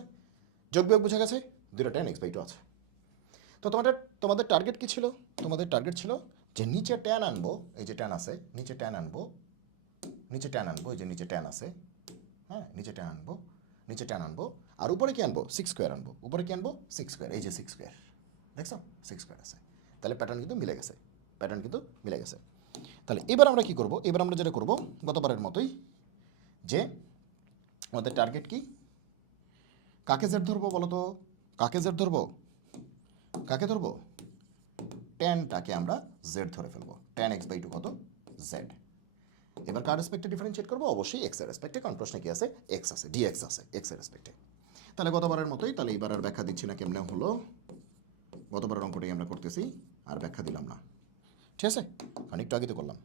যোগ বিয়োগ বোঝা গেছে, দুইটা ট্যান এক্স বাই টু আছে। তো তোমাদের টার্গেট কী ছিল, তোমাদের টার্গেট ছিল যে নিচে ট্যান আনবো, এই যে ট্যান আছে, নিচে ট্যান আনবো, নিচে ট্যান আনবো, এই যে নিচে ট্যান আছে, হ্যাঁ নিচে ট্যান আনবো, নিচে ট্যান আনবো, আর উপরে কি আনবো 6 স্কোয়ার আনবো, উপরে কি আনবো 6 স্কোয়ার, এই যে 6 স্কোয়ার, দেখছো 6 স্কোয়ার আছে, তাহলে প্যাটার্ন কিন্তু মিলে গেছে, প্যাটার্ন কিন্তু মিলে গেছে। তাহলে এবার আমরা কি করব, এবার আমরা যেটা করব গতবারের মতোই, যে আমাদের টার্গেট কি, কাকে জেড ধরবো বলো তো, কাকে জেড ধরবো, কাকে ধরবো, ট্যানটাকে আমরা জেড ধরে ফেলবো, ট্যান এক্স বাই টু কত, জেড। এবার কার রেসপেক্টে ডিফারেন্সিয়েট করবো, অবশ্যই এক্স এর রেসপেক্টে, কারণ প্রশ্নে কি আছে, এক্স আছে, ডিএক্স আছে এক্স এর রেসপেক্টে। তাহলে গতবারের মতোই, তাহলে এবার আর ব্যাখ্যা দিচ্ছি না কেমনে হলো, গতবারের অঙ্কটাই আমরা করতেছি, আর ব্যাখ্যা দিলাম না, ঠিক আছে, কারণ একটু আগে তো করলাম,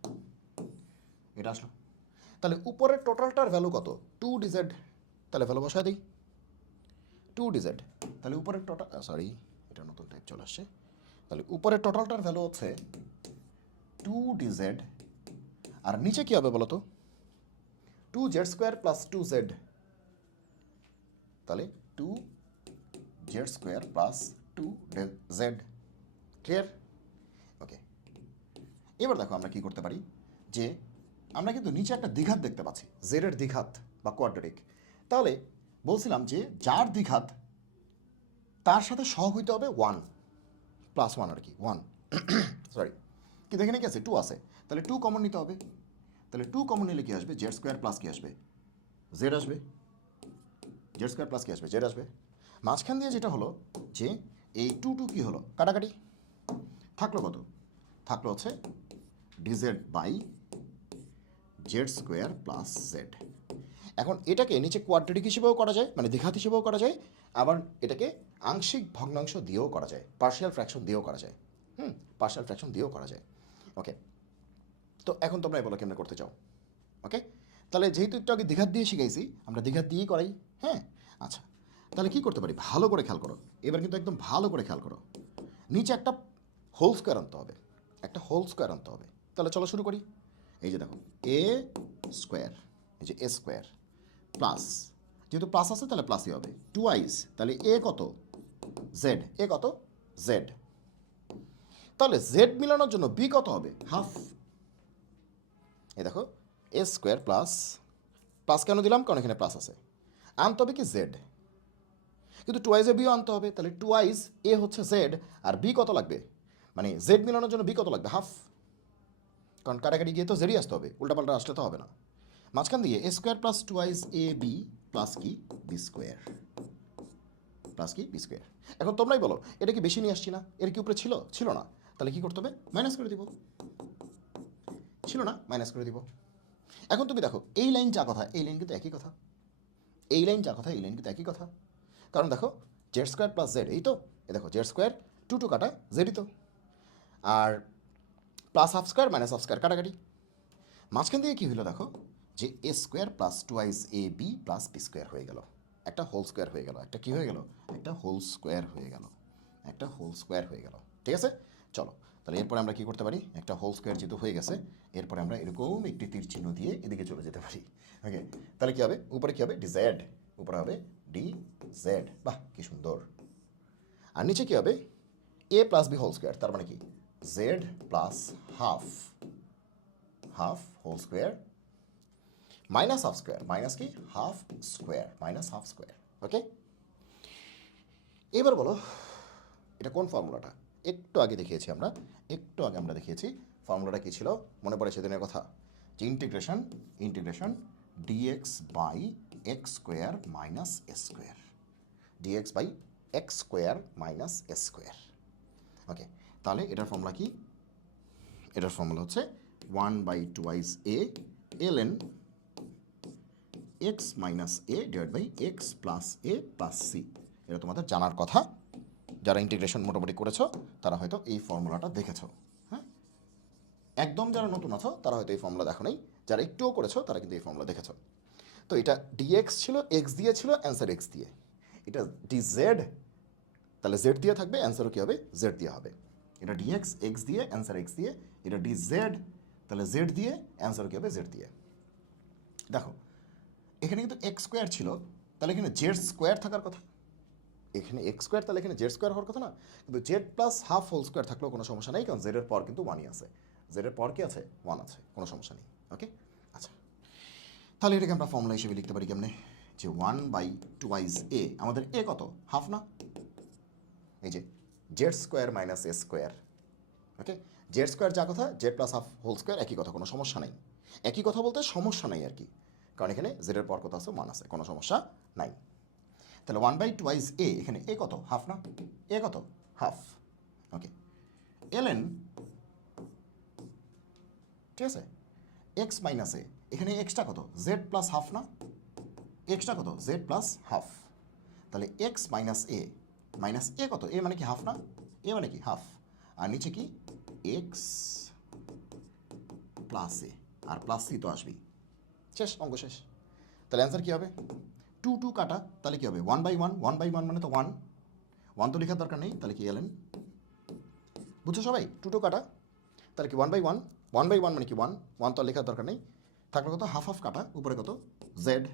এটা আসলো। তাহলে উপরের টোটালটার ভ্যালু কত, 2 ডিজেড, তাহলে ভ্যালু বসায় দিই 2 ডিজেড, তাহলে উপরের টোটাল, সরি এটা নতুন টাইপ চলে আসছে, তাহলে উপরের টোটালটার ভ্যালু হচ্ছে 2 ডিজেড, আর নিচে কি হবে বলো তো, 2 জেড স্কোয়ার প্লাস 2 জেড, তাহলে 2 z square plus 2 z, clear. Okay, এবার দেখো আমরা কি করতে পারি, যে আমরা কিন্তু নিচে একটা দ্বিঘাত দেখতে পাচ্ছি, জেডের দ্বিঘাত বা কোয়াড্রেটিক, তাহলে বলছিলাম যে যার দ্বিঘাত তার সাথে সহগ হইতে হবে 1 প্লাস 1 আর কি 1 সরি, কিন্তু এখানে কি আছে 2 আছে, তাহলে 2 কমন নিতে হবে, তাহলে 2 কমন নিলে কি আসবে, জেড স্কোয়ার প্লাস কি আসবে, জেড আসবে, জেড স্কোয়ার প্লাস কি আসবে, জেড আসবে। মাঝখান দিয়ে যেটা হলো যে এই 2 কি হলো, কাটাকাটি, থাকলো কত, থাকলো হচ্ছে dz by z square plus z. এখন এটাকে নিচে কোয়াড্রেটিক হিসেবেও করা যায়, মানে দ্বিঘাত হিসেবেও করা যায়, আবার এটাকে আংশিক ভগ্নাংশ দিয়েও করা যায়, পার্শিয়াল ফ্র্যাকশন দিয়েও করা যায়, পার্শিয়াল ফ্র্যাকশন দিয়েও করা যায়। ওকে, তো এখন তোমরা বলো কেমনে করতে চাও। ওকে, তাহলে যেহেতু একটু আগে দ্বিঘাত দিয়ে শিখাইছি, আমরা দ্বিঘাত দিয়েই করাই, হ্যাঁ। আচ্ছা, তাহলে কী করতে পারি, ভালো করে খেয়াল করো, এবার কিন্তু একদম ভালো করে খেয়াল করো, নিচে একটা হোল স্কোয়ার আনতে হবে, একটা হোল স্কোয়ার আনতে হবে। তাহলে চলো শুরু করি, এই যে দেখো এ স্কোয়ার, এই যে এ স্কোয়ার প্লাস, যেহেতু প্লাস আছে তাহলে প্লাসই হবে, 2i, তাহলে এ কত, জেড, এ কত, জেড, তাহলে জেড মিলানোর জন্য বি কত হবে, হাফ। এই দেখো এ স্কোয়ার প্লাস, প্লাস কেন দিলাম, কারণ এখানে প্লাস আছে, আনতে হবে কি জেড, কিন্তু 2i এ বিও আনতে হবে, তাহলে 2i এ হচ্ছে জেড, আর বি কত লাগবে, মানে জেড মিলানোর জন্য বি কত লাগবে, হাফ, কারণ কাটাকাটি গিয়ে তো জেডই আসতে হবে, উল্টাপাল্টা আসলে তো হবে না। মাঝখান দিয়ে এ square plus 2i a b plus কি বি স্কোয়ার, প্লাস কি বি স্কোয়ার। এখন তোমরাই বলো, এটা কি বেশি নিয়ে আসছি না, এর কি উপরে ছিল, ছিল না, তাহলে কি করতে হবে, মাইনাস করে দিব, ছিল না মাইনাস করে দিব। এখন তুমি দেখো এই লাইন যা কথা, এই লাইন কিন্তু একই কথা, এই লাইন যা কথা, এই লাইন কিন্তু একই কথা, কারণ দেখো জেড স্কোয়ার প্লাস জেড, এই তো, এই দেখো জেড স্কোয়ার 2 কাটা জেডই তো, আর plus half square minus half square কাটাকাটি, মাঝখান থেকে কী হলো দেখো, যে a square plus 2i a b plus b square হয়ে গেল, একটা হোল স্কোয়ার হয়ে গেল, একটা কী হয়ে গেল, একটা হোল স্কোয়ার হয়ে গেল, একটা হোল স্কোয়ার হয়ে গেল। ঠিক আছে, চলো তাহলে এরপরে আমরা কী করতে পারি, একটা হোল স্কোয়ার যেহেতু হয়ে গেছে, এরপরে আমরা এরকম একটি তীর চিহ্ন দিয়ে এদিকে চলে যেতে পারি। ওকে, তাহলে কী হবে, উপরে কী হবে ডি জেড, উপরে হবে ডি জেড, বাহ কী সুন্দর। আর নিচে কী হবে a plus b whole square, তার মানে কি z plus half, half whole square minus half square, minus কি half square, minus half square. Okay, এবার বলো এটা কোন ফর্মুলাটা, একটু আগে দেখিয়েছি আমরা, একটু আগে আমরা দেখিয়েছি ফর্মুলাটা কী ছিল, মনে পড়ে সেদিনের কথা, যে integration integration dx by x square minus s square, dx by x square minus s square. Okay, তাহলে এটার ফর্মুলা কি, এটার ফর্মুলা হচ্ছে 1/2 a ln x minus a divide by x plus a plus c. এটা তোমাদের জানার কথা, যারা ইন্টিগ্রেশন মোটামুটি করেছো তারা হয়তো এই ফর্মুলাটা দেখেছো। হ্যাঁ, একদম যারা নতুন আছো তারা হয়তো এই ফর্মুলা দেখো নেই, যারা একটুও করেছো তারা কিন্তু এই ফর্মুলা দেখেছো। তো এটা ডিএক্স ছিল, এক্স দিয়ে ছিল, অ্যান্সার এক্স দিয়ে, এটা ডি জেড, তাহলে জেড দিয়ে থাকবে, অ্যান্সারও কী হবে জেড দিয়ে হবে। এটা ডিএক্স এক্স দিয়ে, অ্যান্সার এক্স দিয়ে, এটা ডি জেড, তাহলে জেড দিয়ে, অ্যান্সারও কী হবে জেড দিয়ে। দেখো এখানে কিন্তু এক্স স্কোয়ার ছিল, তাহলে এখানে জেড স্কোয়ার থাকার কথা, এখানে এক্স স্কোয়ার, তাহলে এখানে জেড স্কোয়ার হওয়ার কথা না, কিন্তু z plus half whole square থাকলেও কোনো সমস্যা নেই, কারণ জেডের পর কিন্তু ওয়ানই আছে, জেডের পর কি আছে ওয়ান আছে, কোনো সমস্যা নেই। ওকে, আচ্ছা তাহলে এটাকে আমরা ফর্মুলা হিসেবে লিখতে পারি কেমনে, যে 1/2 এ, আমাদের এ কত হাফ না, এই যে z square minus a square. Okay, z square যা কথা, z plus half whole square একই কথা, কোনো সমস্যা নেই, একই কথা বলতে সমস্যা নেই আর কি, কারণ এখানে জেডের পর কত আছে ওয়ান আছে, কোনো সমস্যা নাই। তাহলে 1/2 এ, এখানে এ কত হাফ না, এ কত হাফ। ওকে, ln, ঠিক আছে, এক্স মাইনাস এ, এখানে এক্সটা কত জেড প্লাস হাফ না, এক্সটা কত জেড প্লাস হাফ, তাহলে এক্স মাইনাস এ, মাইনাস এ কত, এ মানে কি হাফ না, এ মানে কি হাফ, আর নিচে কি এক্স প্লাস এ, আর প্লাস সি তো আসবেই, শেষ অঙ্ক শেষ। তাহলে অ্যান্সার কী হবে, 2 কাটা, তাহলে কী হবে 1/1, 1/1 মানে তো 1, 1 তো লেখার দরকার নেই, তাহলে কি এলেন, বুঝছো সবাই, 2 কাটা, তাহলে কি 1/1, 1/1 মানে কি 1, 1 তো আর লেখার দরকার নেই, থাকলে কত হাফ হাফ কাটা, উপরে কত জেড,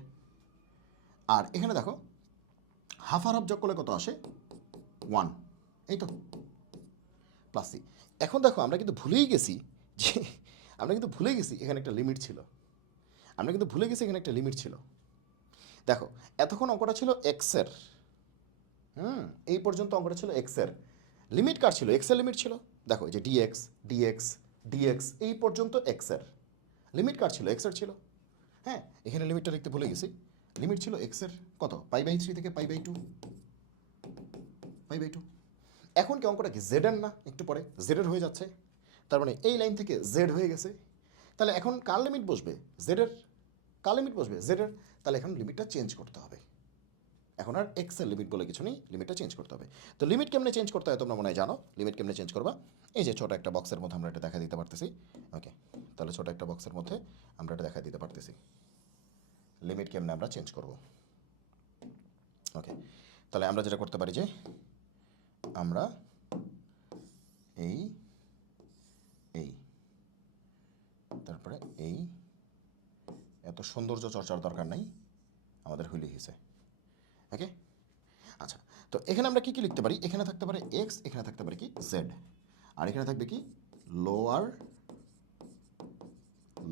আর এখানে দেখো হাফ আর হাফ যোগ করলে কত আসে 1, এই তো প্লাস সি। এখন দেখো আমরা কিন্তু ভুলেই গেছি যে, আমরা কিন্তু ভুলে গেছি এখানে একটা লিমিট ছিল, আমরা কিন্তু ভুলে গেছি এখানে একটা লিমিট ছিল। দেখো এতক্ষণ অঙ্কটা ছিল এক্সের, এই পর্যন্ত অঙ্কটা ছিল এক্সের, লিমিট কার ছিল, এক্সের লিমিট ছিল, দেখো এই যে ডিএক্স ডিএক্স ডিএক্স, এই পর্যন্ত এক্সের লিমিট কার ছিল, এক্সের ছিল। হ্যাঁ, এখানে লিমিটটা লিখতে ভুলে গেছি, লিমিট ছিল এক্সের কত π/3 থেকে π/2, π/2। এখন কি অঙ্কটা কি জেডের না, একটু পরে জেডের হয়ে যাচ্ছে, তার মানে এই লাইন থেকে জেড হয়ে গেছে, তাহলে এখন কার লিমিট বসবে জেডের, কার লিমিট বসবে জেডের, তাহলে এখন লিমিটটা চেঞ্জ করতে হবে, এখন আর এক্সের লিমিট বলে কিছু নেই, লিমিটটা চেঞ্জ করতে হবে। তো লিমিট কেমনে চেঞ্জ করতে হয় তোমরা মনে হয় জানো, লিমিট কেমনে চেঞ্জ করবা, এই যে ছোটো একটা বক্সের মধ্যে আমরা এটা দেখা দিতে পারতেছি। ওকে, তাহলে ছোটো একটা বক্সের মধ্যে আমরা এটা দেখা দিতে পারতেছি, লিমিট কেমনে আমরা চেঞ্জ করব। ওকে, তাহলে আমরা যেটা করতে পারি যে আমরা এই এই তারপরে এই, এত সৌন্দর্য চর্চার দরকার নাই, আমাদের হইলে হয়েছে। ওকে, আচ্ছা তো এখানে আমরা কী কী লিখতে পারি, এখানে থাকতে পারে এক্স, এখানে থাকতে পারে কি জেড, আর এখানে থাকবে কি লোয়ার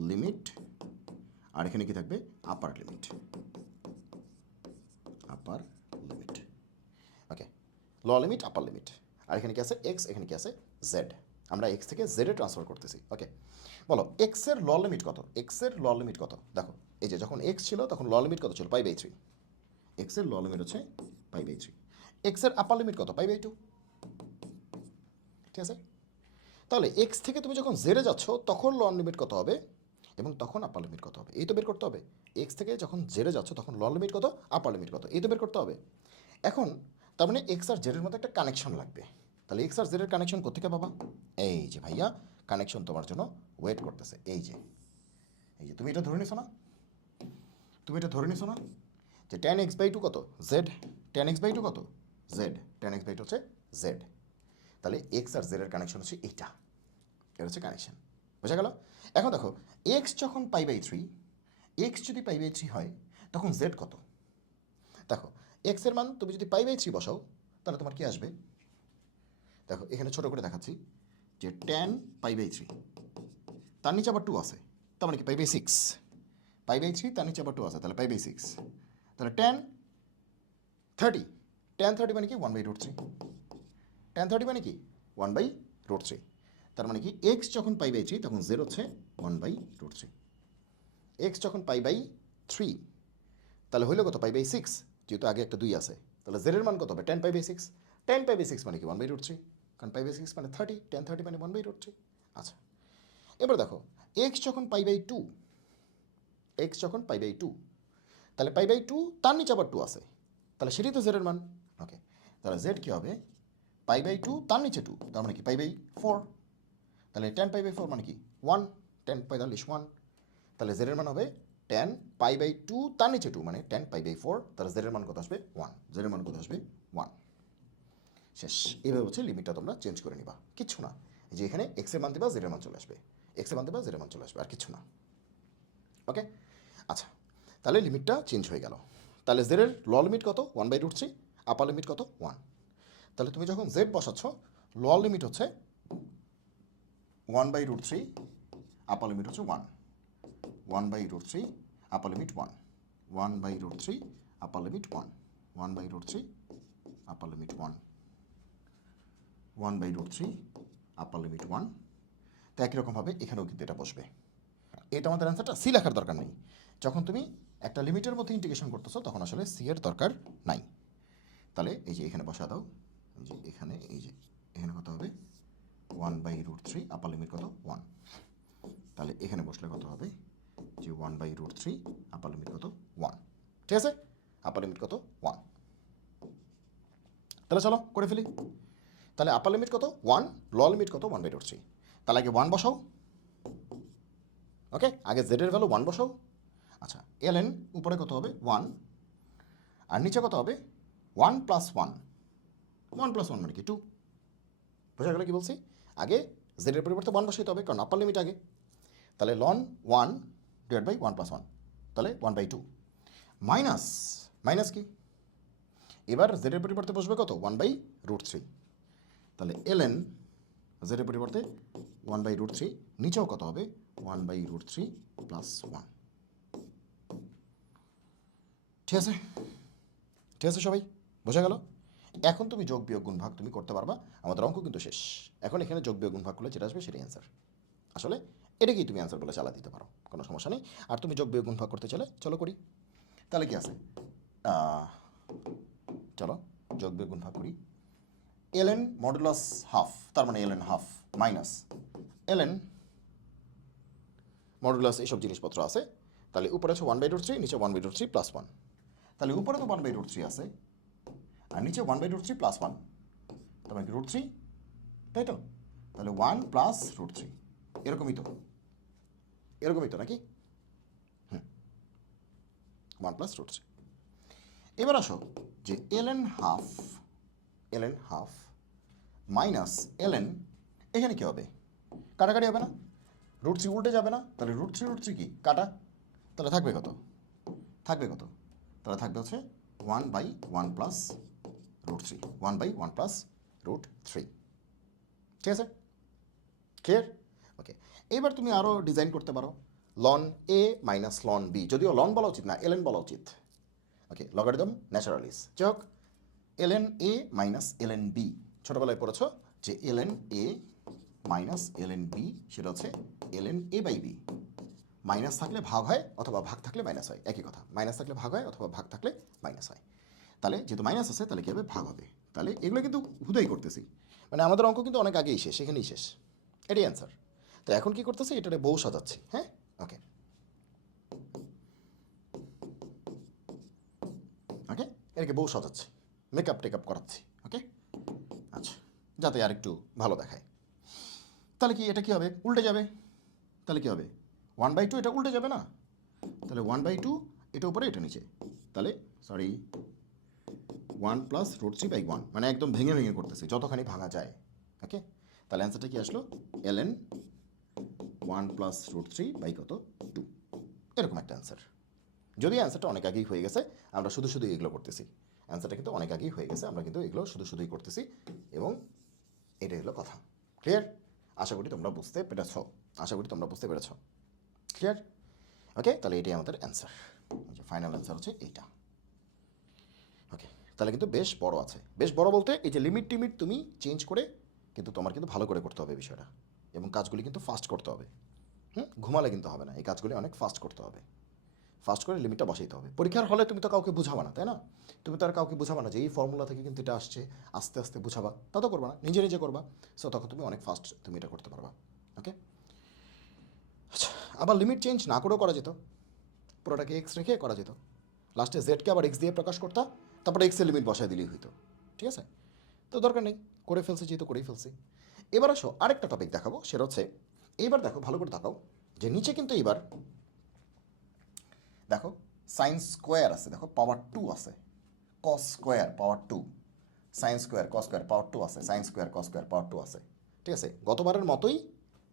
লিমিট, আর এখানে কি থাকবে আপার লিমিট, আপার লিমিট। ওকে, লোয়ার লিমিট আপার লিমিট, আর এখানে কি আছে এক্স, এখানে কি আছে জেড, আমরা এক্স থেকে জেডে ট্রান্সফার করতেছি। ওকে, বলো এক্সের ল লিমিট কত, এক্সের ল লিমিট কত, দেখো এই যে যখন এক্স ছিল তখন ল লিমিট কত ছিল π/3, এক্সের ল লিমিট হচ্ছে π/3, এক্সের আপার লিমিট কত π/2, ঠিক আছে। তাহলে এক্স থেকে তুমি যখন জেডে যাচ্ছ তখন ল লিমিট কত হবে এবং তখন আপার লিমিট কত হবে, এই তো বের করতে হবে। এক্স থেকে যখন জেডে যাচ্ছ তখন ল লিমিট কত, আপার লিমিট কত, এই তো বের করতে হবে। এখন তার মানে এক্স আর জেডের মধ্যে একটা কানেকশন লাগবে, তাহলে এক্স আর জেডের কানেকশন কোথেকে পাবা, এই যে ভাইয়া কানেকশন তোমার জন্য ওয়েট করতেছে, এই যে এই যে তুমি এটা ধরে নিছো না, তুমি এটা ধরে নিছো না যে tan x/2 কত জেড, tan x/2 কত জেড, tan x/2 হচ্ছে জেড, তাহলে এক্স আর জেডের কানেকশন হচ্ছে এইটা, এটা হচ্ছে কানেকশন, বোঝা গেল? এখন দেখো এক্স যখন π/3, এক্স যদি π/3 হয় তখন জেড কত? দেখো এক্সের মান তুমি যদি π/3 বসাও তাহলে তোমার কি আসবে? দেখো এখানে ছোট করে দেখাচ্ছি যে tan π/3, তার নিচে আবার 2 আছে, তার মানে কি π/6, π/3 তার নিচে আবার 2 আছে, তাহলে π/6, তাহলে tan 30, tan 30 মানে কি 1/√3, tan 30 মানে কি 1/√3, তার মানে কি এক্স যখন π/3 তখন জেড হচ্ছে 1/√3, এক্স যখন π/3 তাহলে হইলো কত π/6, যেহেতু আগে একটা 2 আছে, তাহলে জেড এর মান কত হবে? tan π/6, tan π/6 মানে কি 1/√3, কারণ π/6 মানে 30, tan 30 মানে 1/√3। আচ্ছা এবার দেখো এক্স যখন π/2, এক্স যখন π/2, তাহলে π/2 তার নিচে আবার 2 আছে, তাহলে সেটাই তো জেড এর মান। ওকে, তাহলে জেড কি হবে? π/2 তার নিচে 2, তার মানে কি π/4, তাহলে tan π/4 মানে কি 1, tan 45 1, তাহলে জেড এর মান হবে tan π/2 তার নিচে 2 মানে tan π/4, তাহলে জেড এর মান কত আসবে? 1, জেড এর মান কত আসবে? 1। শেষ। এইভাবে হচ্ছে লিমিটটা তোমরা চেঞ্জ করে নিবা, কিচ্ছু না, যে এখানে এক্স এর মান দিবা জেড এর মান চলে আসবে, এক্স এর মান দিবা জেড এর মান চলে আসবে, আর কিচ্ছু না। ওকে, আচ্ছা তাহলে লিমিটটা চেঞ্জ হয়ে গেল। তাহলে জেড এর লিমিট কত? 1/√3, আপার লিমিট কত? 1। তাহলে তুমি যখন জেড বসাচ্ছ লিমিট হচ্ছে 1/√3, আপার লিমিট হচ্ছে 1, 1/√3, আপার লিমিট 1, 1/√3, আপার লিমিট 1, 1/√3, আপার লিমিট 1, 1/√3, আপার লিমিট 1। তো একই রকমভাবে এখানেও কিন্তু এটা বসবে। এটা আমাদের অ্যান্সারটা সি লেখার দরকার নেই, যখন তুমি একটা লিমিটের মধ্যে ইন্টিগ্রেশন করতেছো তখন আসলে সি এর দরকার নাই। তাহলে এই যে এখানে বসা দাও, এই যে এখানে, এই যে এখানে কত হবে? 1/√3, আপার লিমিট কত? 1। তাহলে এখানে বসলে কত হবে? যে 1/√3, আপার লিমিট কত? 1। ঠিক আছে, আপার লিমিট কত? 1। তাহলে চলো করে ফেলি। তাহলে আপার লিমিট কত? 1, লিমিট কত? 1/√3। তাহলে আগে 1 বসাও। ওকে, আগে জেড এর ভ্যালু 1 বসাও। আচ্ছা ln উপরে কত হবে? 1, আর নিচে কত হবে? 1 + 1, 1 + 1 মানে কি 2। বোঝা গেল কি বলছি? আগে জেড এর পরিবর্তে 1 বসাইতে হবে, কারণ আপার লিমিট আগে। তাহলে ln 1 / 1 + 1, তাহলে 1/2, মাইনাস, মাইনাস কি? এবার জেড এর পরিবর্তে বসবে কত? 1/√3, তাহলে ln জেড এর পরিবর্তে 1/√3, নিচেও কত হবে? 1/√3 + 1। ঠিক আছে, ঠিক আছে সবাই, বোঝা গেল? এখন তুমি যোগ বিয়োগ গুণ ভাগ তুমি করতে পারবা, আমাদের অঙ্ক কিন্তু শেষ। এখন এখানে যোগ বিয়োগ গুণ ভাগ করলে যেটা আসবে সেটাই অ্যান্সার। আসলে এটাকেই তুমি অ্যান্সার বলে চালা দিতে পারো, কোনো সমস্যা নেই। আর তুমি যোগ বিয়োগ গুণ ভাগ করতে চলে চলো করি। তাহলে কি আছে? চলো যোগ বিয়োগ গুণ ভাগ করি। ln মডুলাস হাফ, তার মানে ln half, minus ln modulus, এইসব জিনিসপত্র আছে। তাহলে উপরে আছে 1/√3, নিচে 1/√3 + 1। তাহলে উপরে তো 1/√3 আছে, আর নিচে 1/√3 + 1, তার মানে কি √3, তাই তো? তাহলে 1 + √3, এরকমই তো, এরকমই তো নাকি? 1 + √3। এবার আসো যে ln হাফ মাইনাস ln, এখানে কি হবে? কাটাকাটি হবে না? √3 উল্টে যাবে না? তাহলে √3 কি কাটা, তাহলে থাকবে কত? থাকবে কত? তাহলে থাকবে হচ্ছে 1/1 + √3, 1/1 + √3। ঠিক আছে, ক্লিয়ার? ওকে, এবার তুমি আরও ডিজাইন করতে পারো ln a - ln b, যদিও লন বলা উচিত না, ln বলা উচিত। ওকে, লগারিদম ন্যাচারালিস, যাই হোক, ln a - ln b ছোটোবেলায় পড়েছো যে ln a - ln b, সেটা হচ্ছে ln a/b। মাইনাস থাকলে ভাগ হয় অথবা ভাগ থাকলে মাইনাস হয়, একই কথা। মাইনাস থাকলে ভাগ হয় অথবা ভাগ থাকলে মাইনাস হয়। তাহলে যেহেতু মাইনাস আছে তাহলে কী হবে? ভাগ হবে। তাহলে এগুলো কিন্তু হুদাই করতেছি, মানে আমাদের অঙ্ক কিন্তু অনেক আগেই শেষ, এখানেই শেষ, এটাই অ্যান্সার। তো এখন কি করতেছি? এটারে বউ সাজাচ্ছি। হ্যাঁ, ওকে ওকে, এটাকে বউ সাজাচ্ছি, মেকআপ টেকআপ করাচ্ছি। ওকে, আচ্ছা, যাতে আর একটু ভালো দেখায়। তাহলে কি এটা কি হবে? উল্টে যাবে। তাহলে কি হবে? 1/2 এটা উল্টে যাবে না? তাহলে 1/2 এটা উপরে এটা নিচে, তাহলে সরি 1 + √3/1, মানে একদম ভেঙে ভেঙে করতেছি, যতখানি ভাঙা যায়। ওকে, তাহলে অ্যান্সারটা কি আসলো? ln 1+√3 বাই কত 2, এরকম একটা অ্যান্সার। যদি অ্যান্সারটা অনেক আগেই হয়ে গেছে, আমরা শুধু শুধু এগুলো করতেছি। অ্যান্সারটা কিন্তু অনেক আগেই হয়ে গেছে, আমরা কিন্তু এগুলো শুধু শুধুই করতেছি, এবং এটাই হলো কথা। ক্লিয়ার? আশা করি তোমরা বুঝতে পেরেছ, আশা করি তোমরা বুঝতে পেরেছ। ক্লিয়ার? ওকে, তাহলে এটাই আমাদের অ্যান্সার, ফাইনাল অ্যান্সার হচ্ছে এইটা। ওকে, তাহলে কিন্তু বেশ বড় আছে। বেশ বড় বলতে এই যে লিমিট টিমিট তুমি চেঞ্জ করে, কিন্তু তোমার কিন্তু ভালো করে করতে হবে বিষয়টা, এবং কাজগুলি কিন্তু ফাস্ট করতে হবে। ঘুমালে কিন্তু হবে না, এই কাজগুলি অনেক ফাস্ট করতে হবে, ফাস্ট করে লিমিটটা বসাইতে হবে। পরীক্ষার হলে তুমি তো কাউকে বুঝাবা না, তাই না? তুমি তো আর কাউকে বুঝাবা না যে এই ফর্মুলা থেকে কিন্তু এটা আসছে, আস্তে আস্তে বুঝাবা, তা তো করবা না, নিজে নিজে করবা। সো তখন তুমি অনেক ফাস্ট তুমি এটা করতে পারবা। ওকে, আচ্ছা, আবার লিমিট চেঞ্জ না করেও করা যেত, পুরোটাকে এক্স রেখে করা যেত, লাস্টে জেডকে আবার এক্স দিয়ে প্রকাশ করতা, তারপরে এক্সের লিমিট বসায় দিলেই হইতো। ঠিক আছে, তো দরকার নেই, করে ফেলছি যেহেতু করেই ফেলছি। এবার আসো আরেকটা টপিক দেখাবো, সেটা হচ্ছে এইবার দেখো, ভালো করে তাকাও যে নিচে কিন্তু এইবার দেখো সাইন স্কোয়ার আছে, দেখো পাওয়ার 2 আছে, কস স্কোয়ার পাওয়ার 2, সাইন স্কোয়ার কস স্কোয়ার পাওয়ার 2 আছে, সাইন স্কোয়ার কস স্কোয়ার পাওয়ার 2 আছে। ঠিক আছে, গতবারের মতোই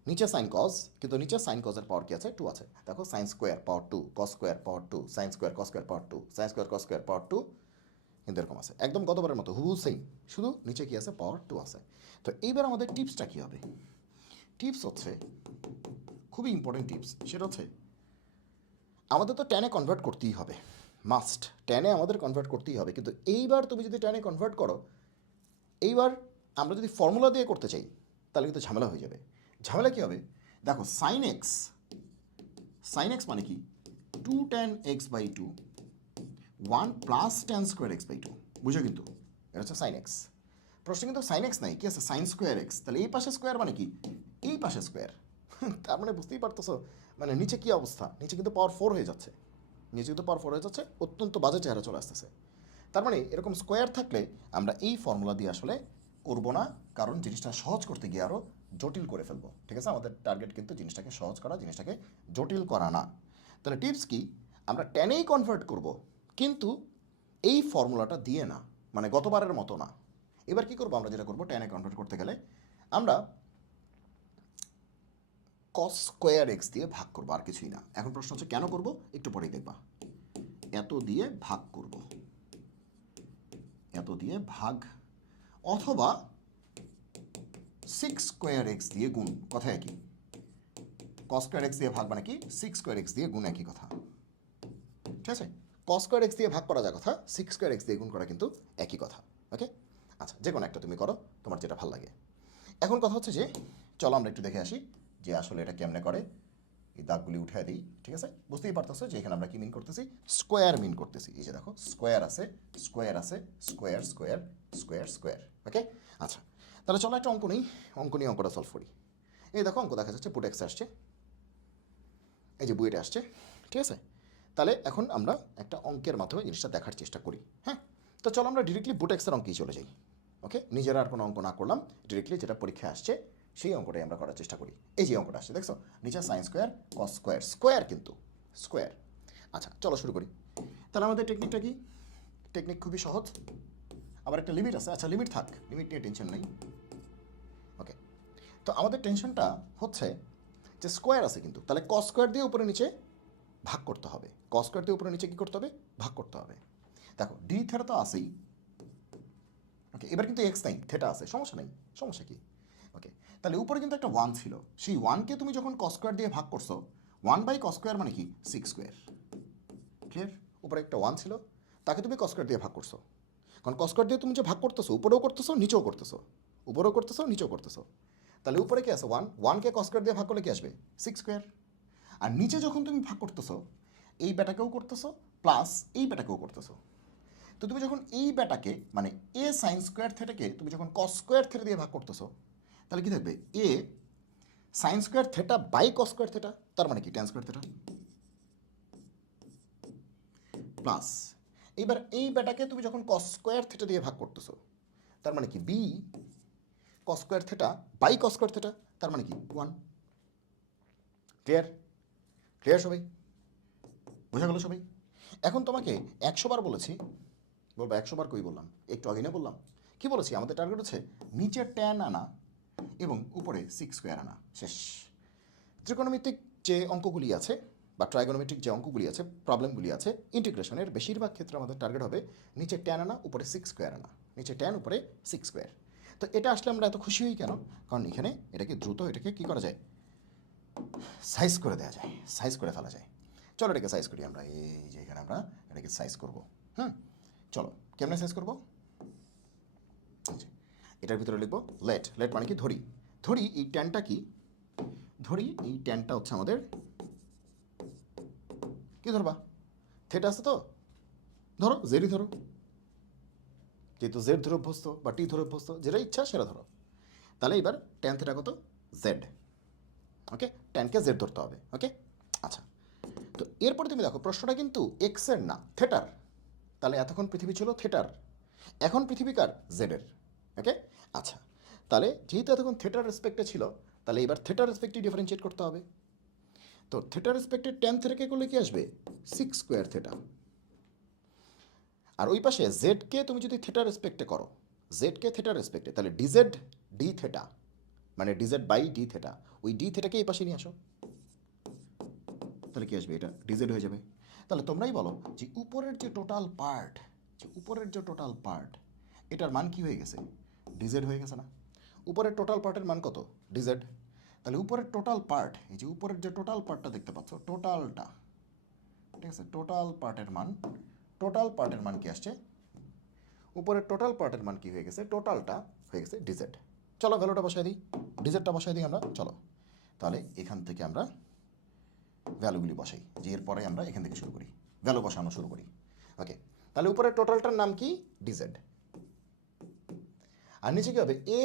নিচে সাইন কস, কিন্তু নিচে সাইন কসের পাওয়ার কি আছে? 2 আছে। দেখো সাইন স্কোয়ার পাওয়ার 2, কস স্কোয়ার পাওয়ার 2, সাইন স্কোয়ার কস স্কোয়ার পাওয়ার 2, সাইন স্কোয়ার কস স্কোয়ার পাওয়ার 2, কিন্তু এরকম আছে একদম গতবারের মতো হুবহু সেম, শুধু নিচে কি আছে? পাওয়ার 2 আছে। তো এইবার আমাদের টিপসটা কী হবে? টিপস হচ্ছে খুবই ইম্পর্টেন্ট টিপস, সেটা হচ্ছে আমাদের তো টেনে কনভার্ট করতেই হবে, মাস্ট, টেনে আমাদের কনভার্ট করতেই হবে। কিন্তু এইবার তুমি যদি টেনে কনভার্ট করো, এইবার আমরা যদি ফর্মুলা দিয়ে করতে চাই, তাহলে কিন্তু ঝামেলা হয়ে যাবে। ঝামেলা কী হবে? দেখো সাইন এক্স, সাইন এক্স মানে কি? 2 tan x/2 1 + tan² x/2, বুঝো কিন্তু এটা হচ্ছে সাইন এক্স। প্রশ্নে কিন্তু সাইন এক্স নাই, কি আছে? Sine square x. তাহলে এই পাশে স্কোয়ার মানে কি? এই পাশে স্কোয়ার। তার মানে বুঝতেই পারতেছো মানে নিচে কি অবস্থা? নিচে কিন্তু পাওয়ার 4 হয়ে যাচ্ছে, নিচে কিন্তু পাওয়ার 4 হয়ে যাচ্ছে, অত্যন্ত বাজে চেহারা চলে আসতেছে। তার মানে এরকম স্কোয়ার থাকলে আমরা এই ফর্মুলা দিয়ে আসলে করবো না, কারণ জিনিসটা সহজ করতে গিয়ে আরও জটিল করে ফেলবো। ঠিক আছে, আমাদের টার্গেট কিন্তু জিনিসটাকে সহজ করা, জিনিসটাকে জটিল করা না। তাহলে টিপস কি? আমরা টেনেই কনভার্ট করব, কিন্তু এই ফর্মুলাটা দিয়ে না, মানে গতবারের মতো না। এবার কি করবো? আমরা যেটা করবো, টেনে কনভার্ট করতে গেলে আমরা কস স্কোয়ার এক্স দিয়ে ভাগ করবো, আর কিছুই না। এখন প্রশ্ন হচ্ছে কেন করব, একটু পরেই দেখবা। এত দিয়ে ভাগ করব, এত দিয়ে ভাগ, অথবা 6² x দিয়ে গুণ, কথা একই। cos² x দিয়ে ভাগ মানে কি? 6² x দিয়ে গুণ, একই কথা। ঠিক আছে, cos² x দিয়ে ভাগ করা যায় কথা, 6² x দিয়ে গুণ করা কিন্তু একই কথা। ওকে, আচ্ছা, যে কোনো একটা তুমি করো, তোমার যেটা ভালো লাগে। এখন কথা হচ্ছে যে চলো আমরা একটু দেখে আসি যে আসলে এটা কেমনে করে। এই দাগগুলি উঠে দিই। ঠিক আছে, বুঝতেই পারতেছো যে এখানে আমরা কি মিন করতেছি? স্কোয়ার মিন করতেছি। এই যে দেখো স্কোয়ার আছে, স্কোয়ার আছে, স্কোয়ার স্কোয়ার স্কোয়ার স্কোয়ার। ওকে, আচ্ছা, তাহলে চলো একটা অঙ্ক নেই, অঙ্ক নিয়ে অঙ্কটা সলভ করি। এই দেখো অঙ্ক দেখা যাচ্ছে, পুটেক্স আসছে, এই যে বুয়েটে আসছে। ঠিক আছে, তাহলে এখন আমরা একটা অঙ্কের মাধ্যমে জিনিসটা দেখার চেষ্টা করি। হ্যাঁ, তো চলো আমরা ডিরেক্টলি বুটেক্সের অঙ্কেই চলে যাই। ওকে, নিজেরা আর কোনো অঙ্ক না করলাম, ডিরেক্টলি যেটা পরীক্ষায় আসছে সেই অঙ্কটাই আমরা করার চেষ্টা করি। এই যে অঙ্কটা আসছে দেখছো, নিচে sine square cos square, square কিন্তু স্কোয়ার। আচ্ছা চলো শুরু করি। তাহলে আমাদের টেকনিকটা কি? টেকনিক খুবই সহজ, আবার একটা লিমিট আছে। আচ্ছা লিমিট থাক, লিমিট নিয়ে টেনশন নেই। ওকে, তো আমাদের টেনশনটা হচ্ছে যে স্কোয়ার আছে কিন্তু, তাহলে কস স্কোয়ার দিয়ে উপরে নিচে ভাগ করতে হবে। কস স্কোয়ার দিয়ে উপরে নিচে কী করতে হবে? ভাগ করতে হবে। দেখো ডি থেটা তো আছেই। ওকে, এবার কিন্তু এক্স নাই, থেটা আছে, সমস্যা নেই, সমস্যা কি? ওকে, তাহলে উপরে কিন্তু একটা 1 ছিল, সেই 1কে তুমি যখন কস স্কোয়ার দিয়ে ভাগ করছো, 1/cos স্কোয়ার মানে কি? 6²। ক্লিয়ার? উপরে একটা 1 ছিল, তাকে তুমি কস স্কোয়ার দিয়ে ভাগ করছো, কারণ কস স্কোয়ার দিয়ে তুমি যে ভাগ করতেছো, উপরেও করতেছো নিচেও করতেছো, উপরেও করতেছো নিচেও করতেছো। তাহলে উপরে কি আছে? 1কে কস স্কোয়ার দিয়ে ভাগ করলে কি আসবে? 6²। আর নিচে যখন তুমি ভাগ করতেছো, এই বেটাকেও করতেছো প্লাস এই বেটাকেও করতেছো। তো তুমি যখন এই বেটাকে মানে এ সাইন স্কোয়ার থেটাকে তুমি যখন কস স্কোয়ার থেটা দিয়ে ভাগ করতেছো, তাহলে কি থাকবে? A sine square theta by cos square theta, তার মানে কি? ট্যান স্কোয়ার থেটা প্লাস, এইবার এই বেটাকে তুমি যখন কস স্কোয়ার থেটা দিয়ে ভাগ করতেছো, তার মানে কি? B cos square theta by cos square theta, তার মানে কি? 1। ক্লিয়ার? ক্লিয়ার সবাই? বোঝা গেল সবাই? এখন তোমাকে 100 বার বলেছি, বলবো 100 বার কই বললাম? একটু আগে না বললাম কি বলেছি? আমাদের টার্গেট হচ্ছে নিচে ট্যান আনা, এবং উপরে 6 স্কোয়ার আনা, শেষ। ত্রিকোণমিতিক যে অঙ্কগুলি আছে বা ট্রাইগোনোমেট্রিক যে অঙ্কগুলি আছে, প্রবলেমগুলি আছে, ইন্টিগ্রেশনের বেশিরভাগ ক্ষেত্রে আমাদের টার্গেট হবে নিচে ট্যান আনা, উপরে 6 স্কোয়ার আনা, নিচে ট্যান, উপরে 6 স্কোয়ার। তো এটা আসলে আমরা এত খুশি হই কেন? কারণ এখানে এটাকে দ্রুত এটাকে কী করা যায়, সাইজ করে দেওয়া যায়, সাইজ করে ফেলা যায়। চলো এটাকে সাইজ করি আমরা, এই যে এখানে আমরা এটাকে সাইজ করব। চলো কেমনে সাইজ করবো? এটার ভিতরে লিখবো লেট। লেট মানে কি? ধরি। ধরি এই ট্যানটা কি? ধরি এই ট্যানটা হচ্ছে আমাদের কি ধরবা? থেটা আছে তো, ধরো জেডই ধরো, যেহেতু জেড ধরে অভ্যস্ত বা টি ধরে অভ্যস্ত, যেটা ইচ্ছা সেটা ধরো। তাহলে এবার ট্যান থেটা কত? জেড। ওকে, ট্যানকে জেড ধরতে হবে। ওকে, আচ্ছা। তো এরপরে তুমি দেখো প্রশ্নটা কিন্তু এক্সের না, থেটার। তাহলে এতক্ষণ পৃথিবী ছিল থেটার, এখন পৃথিবী কার? জেডের। ওকে, আচ্ছা। তাহলে যেহেতু এতক্ষণ থেটার রেসপেক্টে ছিল, তাহলে এবার থেটার রেসপেক্টে ডিফারেন্সিয়েট করতে হবে। তো থেটার রেসপেক্টে ট্যান থেটাকে করলে কি আসবে? 6 স্কোয়ার থেটা। আর ওই পাশে জেডকে তুমি যদি থেটার রেসপেক্টে করো, জেডকে থেটার রেসপেক্টে, তাহলে ডিজেড ডি থেটা, মানে ডিজেড বাই ডি থেটা, ওই ডি থেটাকে এই পাশে নিয়ে আসো, তাহলে কি আসবে? এটা ডিজেড হয়ে যাবে। তাহলে তোমরাই বলো যে উপরের যে টোটাল পার্ট, যে উপরের যে টোটাল পার্ট, এটার মান কি হয়ে গেছে? ডিজেড হয়ে গেছে না? উপরের টোটাল পার্টের মান কত? ডিজেড। তাহলে উপরের টোটাল পার্ট, এই যে উপরের যে টোটাল পার্টটা দেখতে পাচ্ছ, টোটালটা, ঠিক আছে, টোটাল পার্টের মান, টোটাল পার্টের মান কি আসছে? উপরের টোটাল পার্টের মান কি হয়ে গেছে? টোটালটা হয়ে গেছে ডিজেড। চলো ভ্যালুটা বসাই দিই, ডিজেডটা বসাই দিই আমরা। চলো তাহলে এখান থেকে আমরা ভ্যালুগুলি বসাই, যে এরপরে আমরা এখান থেকে শুরু করি, ভ্যালু বসানো শুরু করি। ওকে, তাহলে উপরের টোটালটার নাম কি? ডিজেড। আর নিচে কি হবে? এ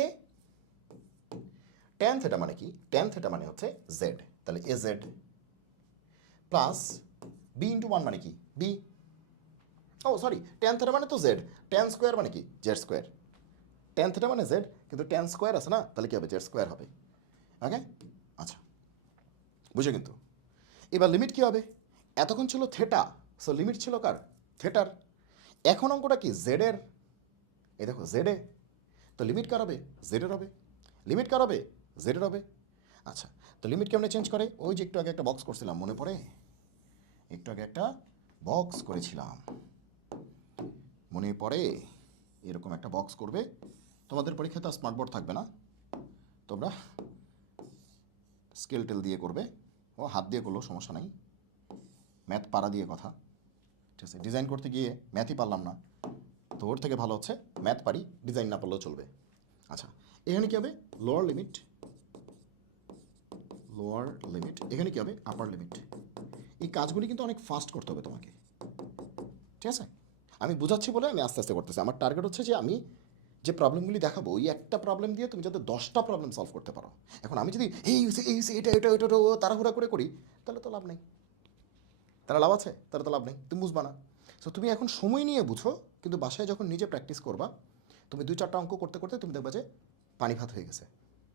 ট্যান থেটা মানে কি? ট্যান থেটা মানে হচ্ছে জেড, তাহলে A Z plus B into 1 মানে কি? B. Oh sorry, tan theta মানে তো জেড, ট্যান স্কোয়ার মানে কি? Z square. ট্যান থেটা মানে জেড, কিন্তু ট্যান স্কোয়ার আছে না, তাহলে কি হবে? জেড স্কোয়ার হবে। ওকে, আচ্ছা, বুঝে কিন্তু। এবার লিমিট কি হবে? এতক্ষণ ছিল থেটা, সো লিমিট ছিল কার? থেটার। এখন অঙ্কটা কি? জেডের। এই দেখো জেডে, তো লিমিট কার হবে? জেডের হবে। লিমিট কার হবে? জেডের হবে। আচ্ছা, তো লিমিট কেমনে চেঞ্জ করে? ওই যে একটু আগে একটা বক্স করছিলাম, মনে পড়ে? একটু আগে একটা বক্স করেছিলাম, মনে পড়ে? এরকম একটা বক্স করবে। তোমাদের পরীক্ষায় তো স্মার্ট বোর্ড থাকবে না, তোমরা স্কেল টেল দিয়ে করবে, ও হাত দিয়ে করলেও সমস্যা নাই, ম্যাথ পারা দিয়ে কথা, ঠিক আছে? ডিজাইন করতে গিয়ে ম্যাথই পারলাম না, তো ওর থেকে ভালো হচ্ছে ম্যাথ পারি, ডিজাইন না পারলেও চলবে। আচ্ছা, এখানে কী হবে? লোয়ার লিমিট, লোয়ার লিমিট, এখানে কী হবে? আপার লিমিট। এই কাজগুলি কিন্তু অনেক ফাস্ট করতে হবে তোমাকে, ঠিক আছে? আমি বোঝাচ্ছি বলে আমি আস্তে আস্তে করতেছি। আমার টার্গেট হচ্ছে যে আমি যে প্রবলেমগুলি দেখাবো, ওই একটা প্রবলেম দিয়ে তুমি যাতে 10টা প্রবলেম সলভ করতে পারো। এখন আমি যদি এটা এটা এটা তাড়াহুড়া করে করি, তাহলে তো লাভ নেই। তাহলে লাভ আছে? তাহলে তো লাভ নেই, তুমি বুঝবা না। সো তুমি এখন সময় নিয়ে বুঝো, কিন্তু বাসায় যখন নিজে প্র্যাকটিস করবা, তুমি 2-4টা অঙ্ক করতে করতে তুমি দেখবা যে পানি ভাত হয়ে গেছে,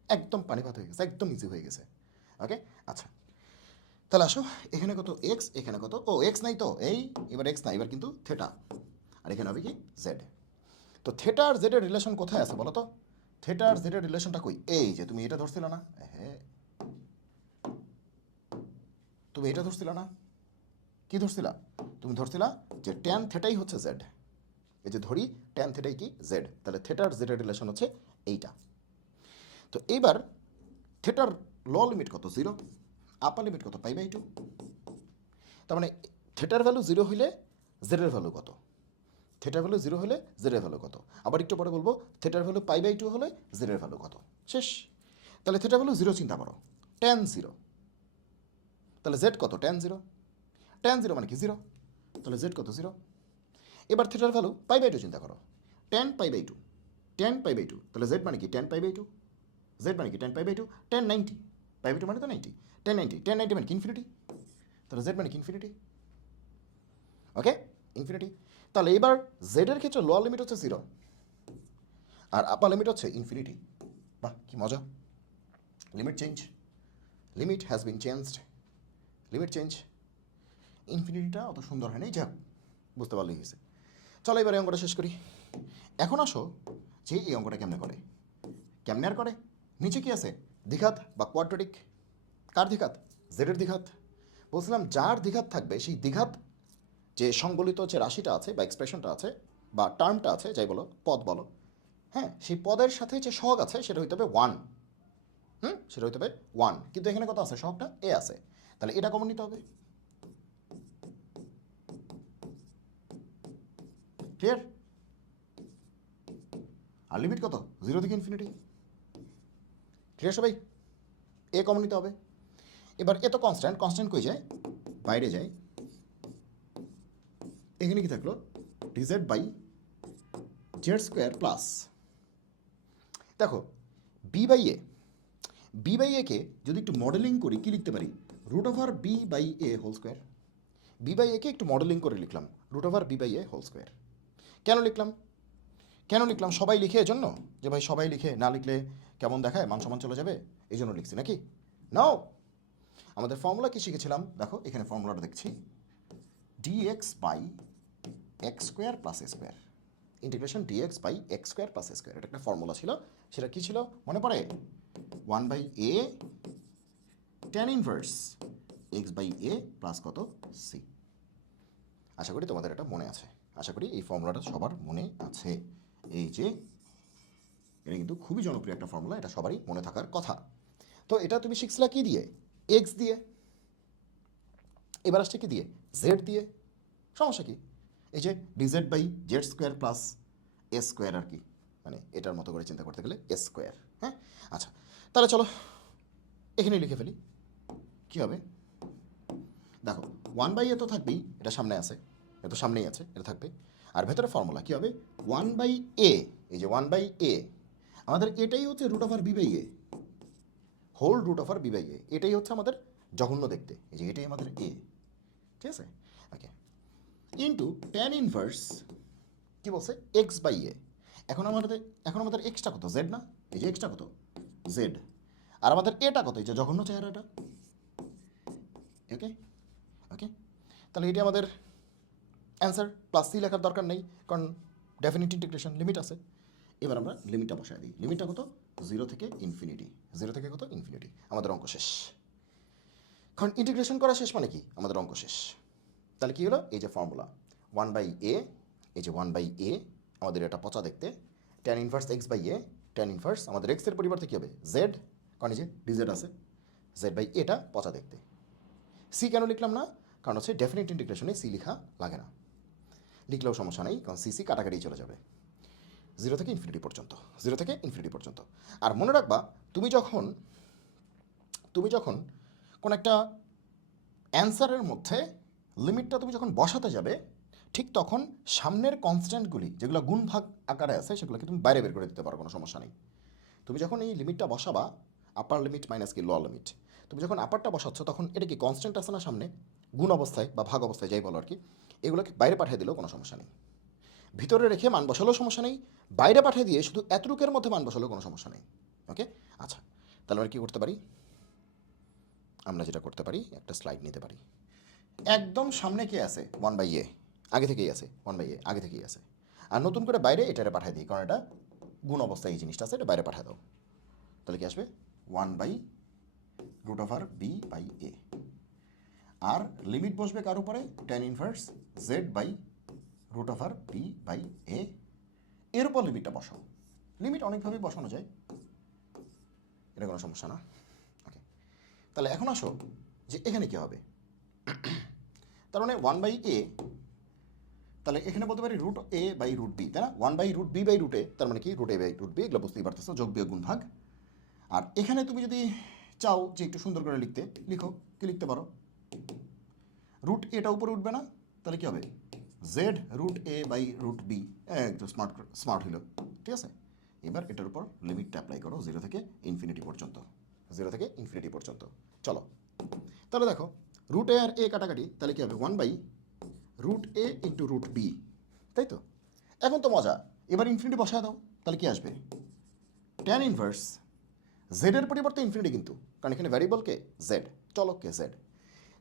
একদম পানি ভাত হয়ে গেছে, একদম ইজি হয়ে গেছে। ওকে, আচ্ছা, তাহলে আসো, এখানে কত? এক্স, এখানে কত? ও এক্স নাই তো, এই এবার এক্স নাই, এবার কিন্তু থেটা, আর এখানে হবে কি? জেড। তো থেটা আর জেডের রিলেশন কোথায় আছে বলো তো? থেটা আর জেডের রিলেশনটা কই? এই যে তুমি এটা ধরছিল না, হ্যাঁ, তুমি এটা ধরছিল না, কি ধরছিলা? তুমি ধরছিলা যে ট্যান থেটাই হচ্ছে জেড। এই যে ধরি ট্যান থেটাই কি? জেড। তাহলে থেটার জেডের রিলেশন হচ্ছে এইটা। তো এইবার থেটার ল লিমিট কত? 0। আপার লিমিট কত? π/2। তার মানে থেটার ভ্যালু 0 হইলে জেডের ভ্যালু কত? থেটার ভ্যালু 0 হলে জেডের ভ্যালু কত? আবার একটু পরে বলবো থেটার ভ্যালু π/2 হলে জেডের ভ্যালু কত। শেষ। তাহলে থেটার ভ্যালু 0 চিন্তা করো, ট্যান 0, তাহলে জেড কত? ট্যান 0। ট্যান 0 মানে কি? 0, তাহলে জেড কত? 0। এবার থেটার ভ্যালু π/2 চিন্তা করো, ট্যান π/2, ট্যান π/2, তাহলে জেড মানে কি? ট্যান π/2, জেড মানে কি? ট্যান π/2, ট্যান 90, π/2 মানে তো 90, ট্যান 90, ট্যান 90 মানে কি? ইনফিনিটি, তাহলে জেড মানে কি? ইনফিনিটি। ওকে, ইনফিনিটি। তাহলে এবার জেডের ক্ষেত্রে লোয়ার লিমিট হচ্ছে 0 আর আপার লিমিট হচ্ছে ইনফিনিটি। বাহ, কি মজা! Limit change, limit has been changed, limit change. ইনফিনিটিটা অত সুন্দর হয় নাই, যাক, বুঝতে পারলেই হয়েছে। চলো এবার এই অঙ্কটা শেষ করি। এখন আসো যে এই অঙ্কটা কেমনে করে, কেমনে আর করে? নিচে কি আছে? দ্বিঘাত বা কোয়াড্রেটিক। কার দ্বিঘাত? জেডের দ্বিঘাত। বলছিলাম যার দ্বিঘাত থাকবে সেই দ্বিঘাত যে সংবলিত যে রাশিটা আছে বা এক্সপ্রেশনটা আছে বা টার্মটা আছে, যাই বলো, পদ বলো, হ্যাঁ, সেই পদের সাথে যে সহগ আছে সেটা হইতে হবে 1। সেটা হইতে হবে 1, কিন্তু এখানে কত আছে? সহগটা এ আছে, তাহলে এটা কমন নিতে হবে। ক্লিয়ার? আর লিমিট কত? 0 থেকে ইনফিনিটি। ক্লিয়ার সবাই? এ কমন নিতে হবে। এবার এ তো কনস্ট্যান্ট, কনস্ট্যান্ট কই যায়? বাইরে যায়। এখানে কি থাকলো? Dz by z square plus, দেখো বি বাই এ কে যদি একটু মডেলিং করি কি লিখতে পারি? Root over b by a whole square. B by a কে একটু মডেলিং করে লিখলাম root over b by a whole square. কেন লিখলাম? সবাই লিখে এজন্য যে ভাই সবাই লিখে না লিখলে কেমন দেখায়, মান সমান চলে যাবে, এই জন্য লিখছি নাকি? নাও, আমাদের ফর্মুলা কি শিখেছিলাম? দেখো এখানে ফর্মুলাটা দেখছি, dx by x square plus a square, integration dx by x square plus a square. এটা একটা ফর্মুলা ছিল, সেটা কি ছিল মনে পড়ে? 1 by a tan inverse x by a plus কত? সি। আশা করি তোমাদের এটা মনে আছে, আশা করি এই ফর্মুলাটা সবার মনে আছে। এই যে এটা কিন্তু খুবই জনপ্রিয় একটা ফর্মুলা, এটা সবারই মনে থাকার কথা। তো এটা তুমি শিখছিলা কি দিয়ে? এক্স দিয়ে। এবার আসছে কি দিয়ে? জেড দিয়ে। সমস্যা কি? এই যে dz by z square plus s square আর কি, মানে এটার মতো করে চিন্তা করতে গেলে এস স্কোয়ার। হ্যাঁ, আচ্ছা, তাহলে চলো এখানে লিখে ফেলি। কি হবে? দেখো 1 বাই এ তো থাকবেই, এটা সামনে আছে, এটা তো সামনেই আছে, এটা থাকবে। আর ভেতরে ফর্মুলা কী হবে? 1 বাই এ, এই যে 1 বাই এ, আমাদের এটাই হচ্ছে root over b by a, whole root over b by a, এটাই হচ্ছে আমাদের জঘন্য দেখতে, এই যে এটাই আমাদের এ, ঠিক আছে? ওকে, ইন্টু ট্যান ইনভার্স কি বলছে? এক্স বাই এ। এখন আমাদের এক্সটা কত? জেড না? এই যে এক্সটা কত? জেড। আর আমাদের এটা কত? এই যে জঘন্য চেহারাটা। ওকে ওকে, তাহলে এটি আমাদের অ্যান্সার। প্লাস সি লেখার দরকার নেই, কারণ ডেফিনিট ইন্টিগ্রেশন লিমিট আছে। এবার আমরা লিমিটটা বসায় দিই। লিমিটটা কত? 0 থেকে ইনফিনিটি। 0 থেকে কত? ইনফিনিটি। আমাদের অঙ্ক শেষ। কারণ ইন্টিগ্রেশন করা শেষ মানে কি? আমাদের অঙ্ক শেষ। তাহলে কি হলো? এই যে ফর্মুলা 1 বাই এ, এই যে 1 বাই এ, আমাদের এটা পচা দেখতে। Tan inverse x by a, tan inverse আমাদের এক্সের পরিবর্তে কী হবে? জেড, কারণ এই যে ডিজেড আছে, জেড বাই এটা পচা দেখতে। সি কেন লিখলাম না? কারণ হচ্ছে ডেফিনিট ইন্টিগ্রেশনে সি লেখা লাগে না, লিখলেও সমস্যা নেই, কারণ সিসি কাটাকাটি চলে যাবে 0 থেকে ইনফিনিটি পর্যন্ত, 0 থেকে ইনফিনিটি পর্যন্ত। আর মনে রাখবা, তুমি যখন কোন একটা অ্যান্সারের মধ্যে লিমিটটা তুমি যখন বসাতে যাবে, ঠিক তখন সামনের কনস্ট্যান্টগুলি যেগুলো গুণ ভাগ আকারে আছে সেগুলোকে তুমি বাইরে বের করে দিতে পারো, কোনো সমস্যা নেই। তুমি যখন এই লিমিটটা বসাবা, আপার লিমিট মাইনাস কি লোয়ার লিমিট, তুমি যখন আপারটা বসাচ্ছ তখন এটা কি কনস্ট্যান্ট আছে না সামনে, গুণ অবস্থায় বা ভাগ অবস্থায় যাই বলো আর কি, এগুলোকে বাইরে পাঠিয়ে দিলেও কোনো সমস্যা নেই। ভিতরে রেখে মান বসালেও সমস্যা নেই, বাইরে পাঠিয়ে দিয়ে শুধু এতটুকের মধ্যে মান বসালেও কোনো সমস্যা নেই। ওকে, আচ্ছা, তাহলে আমরা কী করতে পারি? আমরা যেটা করতে পারি, একটা স্লাইড নিতে পারি। একদম সামনে কে আছে? 1 বাই এ, আগে থেকেই আছে, 1 বাই এ আগে থেকেই আছে। আর নতুন করে বাইরে এটারে পাঠিয়ে দিই, কারণ এটা গুণ অবস্থায় এই জিনিসটা আছে, এটা বাইরে পাঠিয়ে দাও। তাহলে কি আসবে? 1 by root over b by a. আর লিমিট বসবে কার উপরে? Tan inverse z by root over b by a, এর উপর লিমিটটা বসাও। লিমিট অনেকভাবেই বসানো যায়, এটা কোনো সমস্যা না। ওকে, তাহলে এখন আসো যে এখানে কী হবে। তার মানে 1 বাই এ, তাহলে এখানে বলতে পারি root a by root b, তাই না? 1 by root b by root a, তার মানে কি? Root a by root b, এগুলো বুঝতেই পারতেছো, যোগ বিয়োগ গুণ ভাগ। আর এখানে তুমি যদি চাও যে একটু সুন্দর করে লিখতে, লিখো, কি লিখতে পারো? রুট এটা উপরে উঠবে না, তাহলে কী হবে? Z root a by root b. একদম স্মার্ট হইল, ঠিক আছে? এবার এটার উপর লিমিটটা অ্যাপ্লাই করো 0 থেকে ইনফিনিটি পর্যন্ত, 0 থেকে ইনফিনিটি পর্যন্ত। চলো, তাহলে দেখো রুট এ আর এ কাটাকাটি, তাহলে কী হবে? 1 by root a into root b, তাই তো? এখন তো মজা, এবার ইনফিনিটি বসায় দাও, তাহলে কি আসবে? ট্যান ইনভার্স জেডের পরিবর্তে ইনফিনিটি, কিন্তু কারণ এখানে ভ্যারিয়েবলকে জেড, চলককে জেড,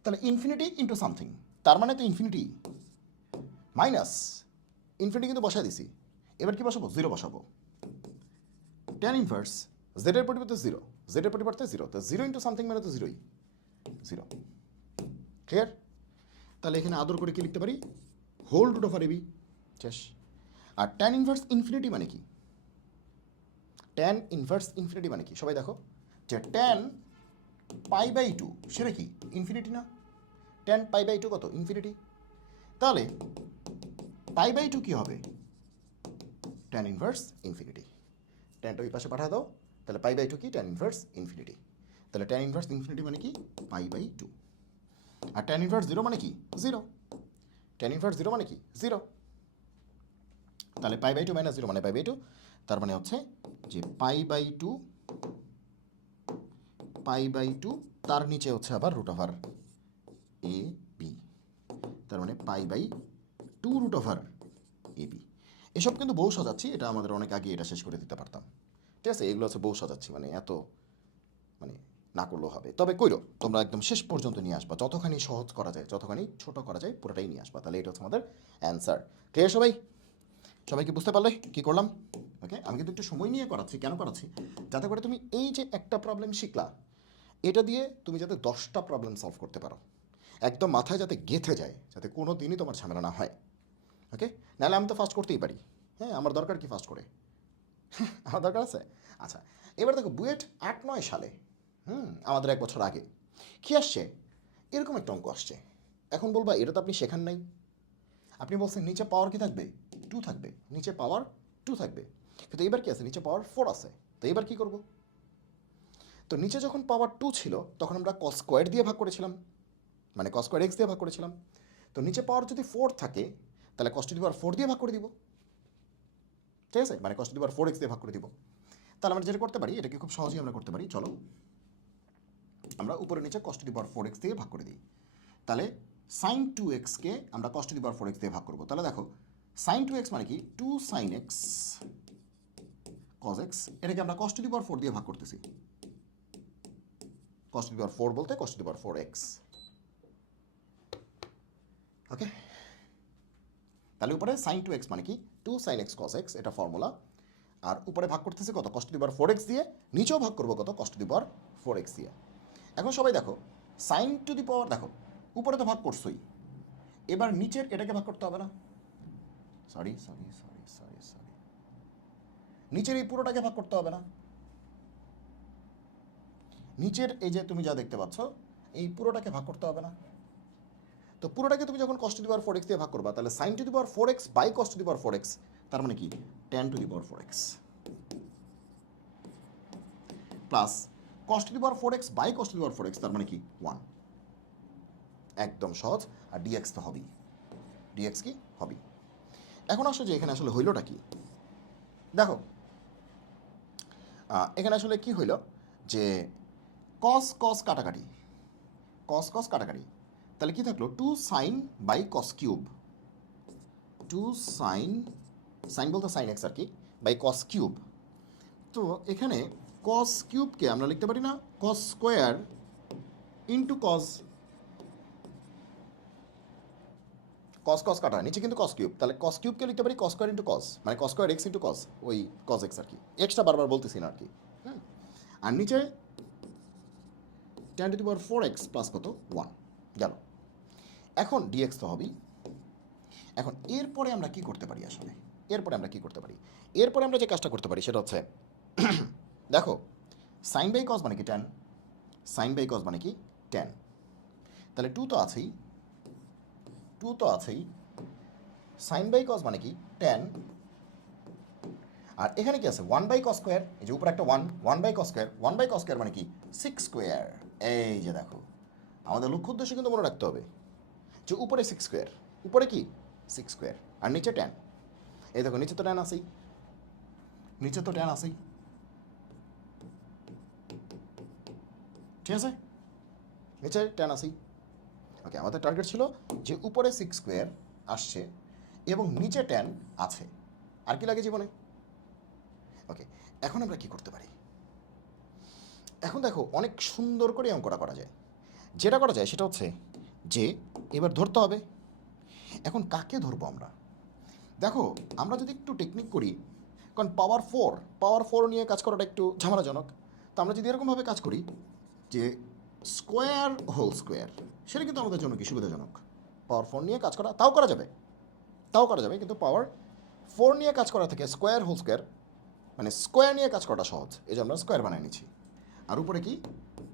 তাহলে ইনফিনিটি ইন্টু সামথিং, তার মানে তো ইনফিনিটি মাইনাস ইনফিনিটি কিন্তু বসায় দিছি। এবার কি বসাবো? 0 বসাবো। ট্যান ইনভার্স জেডের পরিবর্তে জিরো, জেডের পরিবর্তে জিরো, তো জিরো ইন্টু সামথিং মানে তো জিরোই, জিরো। ক্লিয়ার? তাহলে এখানে আদর করে কি লিখতে পারি, হোল রুট ওভার এবি, শেষ। আর ট্যান ইনভার্স ইনফিনিটি মানে কি, ট্যান ইনভার্স ইনফিনিটি মানে কি সবাই দেখো, যে ট্যান পাই বাই টু সেটা কি ইনফিনিটি না, ট্যান পাই বাই টু কত ইনফিনিটি, তাহলে পাই বাই টু কী হবে, ট্যান ইনভার্স ইনফিনিটি। ট্যানটা ওই পাশে পাঠা দাও, তাহলে পাই বাই টু কি ট্যান ইনভার্স ইনফিনিটি, তাহলে ট্যান ইনভার্স ইনফিনিটি মানে কি পাই বাই টু। আর ট্যান ইনভার্স জিরো মানে কি জিরো, ট্যান ইনভার্স জিরো মানে কি জিরো, তাহলে pi by two minus zero মানে পাই বাই টু, তার মানে হচ্ছে যে pi by two, pi by two তার নিচে হচ্ছে আবার রুট ওভার এ বি, তার মানে pi by two root over a b. এসব কিন্তু বউ সাজাচ্ছি, এটা আমাদের অনেক আগে এটা শেষ করে দিতে পারতাম, ঠিক আছে, এগুলো হচ্ছে বউ সাজাচ্ছি, মানে এত মানে না করলেও হবে, তবে কইরো তোমরা একদম শেষ পর্যন্ত নিয়ে আসবা, যতখানি সহজ করা যায় যতখানি ছোট করা যায় পুরোটাই নিয়ে আসবা, তাহলে এটা হচ্ছে আমাদের অ্যান্সার। ক্লিয়ার সবাই? সবাইকে বুঝতে পারলে কী করলাম? ওকে, আমি কিন্তু একটু সময় নিয়ে করাচ্ছি, কেন করাচ্ছি, যাতে করে তুমি এই যে একটা প্রবলেম শিখলা এটা দিয়ে তুমি যাতে 10টা প্রবলেম সলভ করতে পারো, একদম মাথায় যাতে গেঁথে যায়, যাতে কোনো দিনই তোমার ঝামেলা না হয়। ওকে, নাহলে আমি তো ফাস্ট করতেই পারি, হ্যাঁ আমার দরকার কি ফাস্ট করে, আমার দরকার আছে। আচ্ছা, এবার দেখো বুয়েট 8-9 সালে, আমাদের 1 বছর আগে কী আসছে, এরকম একটা অঙ্ক আসছে। এখন বলবা এটা তো আপনি শেখান নাই, আপনি বলছেন নিচে পাওয়ার কি থাকবে 2 থাকবে, নিচে পাওয়ার 2 থাকবে, কিন্তু এবার কি আছে নিচে পাওয়ার 4 আছে, তো এবার কি করব, তো নিচে যখন পাওয়ার 2 ছিল তখন আমরা কস স্কোয়ার দিয়ে ভাগ করেছিলাম, মানে কস স্কোয়ার এক্স দিয়ে ভাগ করেছিলাম, তো নিচে পাওয়ার যদি 4 থাকে তাহলে কস টু দি পাওয়ার 4 দিয়ে ভাগ করে দিব, ঠিক আছে, মানে কস টু দি পাওয়ার 4x দিয়ে ভাগ করে দিব। তাহলে আমরা যেটা করতে পারি এটাকে খুব সহজেই আমরা করতে পারি, চলো আমরা উপরে নিচে কস টু দি পাওয়ার 4x দিয়ে ভাগ করে দিই, তাহলে সাইন 2xকে আমরা কস টু দি পাওয়ার 4x দিয়ে ভাগ করবো, তাহলে দেখো সাইন 2x মানে কি 2 সাইন এক্স কস এক্স, এটাকে আমরা কস টু দি পাওয়ার 4 দিয়ে ভাগ করতেছি, cos to the power 4 বলতে cos to the power 4x, ওকে। তাহলে উপরে sin 2x মানে কি 2 sin x cos x, এটা ফর্মুলা, আর উপরে ভাগ করতেছি কত cos to the power 4x দিয়ে, নিচেও ভাগ করবো কত cos to the power 4x দিয়ে। এখন সবাই দেখো sin to the power, দেখো উপরে তো ভাগ করছোই, এবার নিচের এটাকে ভাগ করতে হবে না, sorry sorry sorry sorry sorry, নিচের এই পুরোটাকে ভাগ করতে হবে না, নিচের এই যে তুমি যা দেখতে পাচ্ছ এই পুরোটাকে ভাগ করতে হবে না, তো পুরোটাকে তুমি যখন cos to the power 4x দিয়ে ভাগ করবা তাহলে sin to the power 4x by cos to the power 4x, তার মানে কি tan to the power 4x plus cos to the power 4x by cos to the power 4x, তার মানে কি 1, একদম সহজ। আর dx তো হবেই, dx কি হবেই। এখন আসলে যে এখানে আসলে হইলটা কি দেখো, এখানে আসলে কি হইল যে cos cos কাটাকাটি, cos cos কাটাকাটি, তাহলে কি থাকলো 2 sine by cos cube, 2 sine, sine বলতে সাইন এক্স আর কি, বাই কস কিউব। তো এখানে কস কিউবকে আমরা লিখতে পারি না কস স্কোয়ার ইন্টু কস, কস কস কাটা নিচে কিন্তু কস কিউব, তাহলে কস কিউবকে লিখতে পারি কস স্কোয়ার ইন্টু কস, মানে cos square x into cos, ওই কস এক্স আর কি, এক্সটা বারবার বলতেছি না আর কি, আর নিচে tan to the power 4x plus কত 1 গেল। এখন dx তো হবেই। এখন এরপরে আমরা কি করতে পারি আসলে, এরপরে আমরা কি করতে পারি, এরপরে আমরা যে কাজটা করতে পারি সেটা হচ্ছে দেখো সাইন বাই কস মানে কি ট্যান, সাইন বাই কস মানে কি ট্যান, তাহলে 2 তো আছেই, 2 তো আছেই, সাইন বাই কস মানে কি ট্যান, আর এখানে কি আছে 1 বাই কস স্কোয়ার, এই যে উপরে একটা 1 by cos square, 1 by cos square মানে কি 6 স্কোয়ার, এই যে দেখো আমাদের লক্ষ্য উদ্দেশ্য কিন্তু মনে রাখতে হবে যে উপরে 6 স্কোয়ার, উপরে কি 6 স্কোয়ার আর নিচে ট্যান, এই দেখো নিচে তো ট্যান আসেই, নিচে তো ট্যান আসেই, ঠিক আছে, নিচে ট্যান আসেই। ওকে, আমাদের টার্গেট ছিল যে উপরে 6 স্কোয়ার আসছে এবং নিচে ট্যান আছে, আর কি লাগে জীবনে। ওকে, এখন আমরা কি করতে পারি, এখন দেখো অনেক সুন্দর করে অঙ্কটা করা যায়, যেটা করা যায় সেটা হচ্ছে যে এবার ধরতে হবে, এখন কাকে ধরবো আমরা, দেখো আমরা যদি একটু টেকনিক করি কারণ পাওয়ার ফোর নিয়ে কাজ করাটা একটু ঝামেলাজনক। তো আমরা যদি এরকমভাবে কাজ করি যে স্কোয়ার হোল স্কোয়ার, সেটা কিন্তু আমাদের জন্য কি সুবিধাজনক। পাওয়ার ফোর নিয়ে কাজ করা তাও করা যাবে, কিন্তু পাওয়ার ফোর নিয়ে কাজ করা থেকে স্কোয়ার হোল স্কোয়ার মানে স্কোয়ার নিয়ে কাজ করাটা সহজ, এই জন্য আমরা স্কোয়ার বানিয়ে নিচ্ছি। আর উপরে কি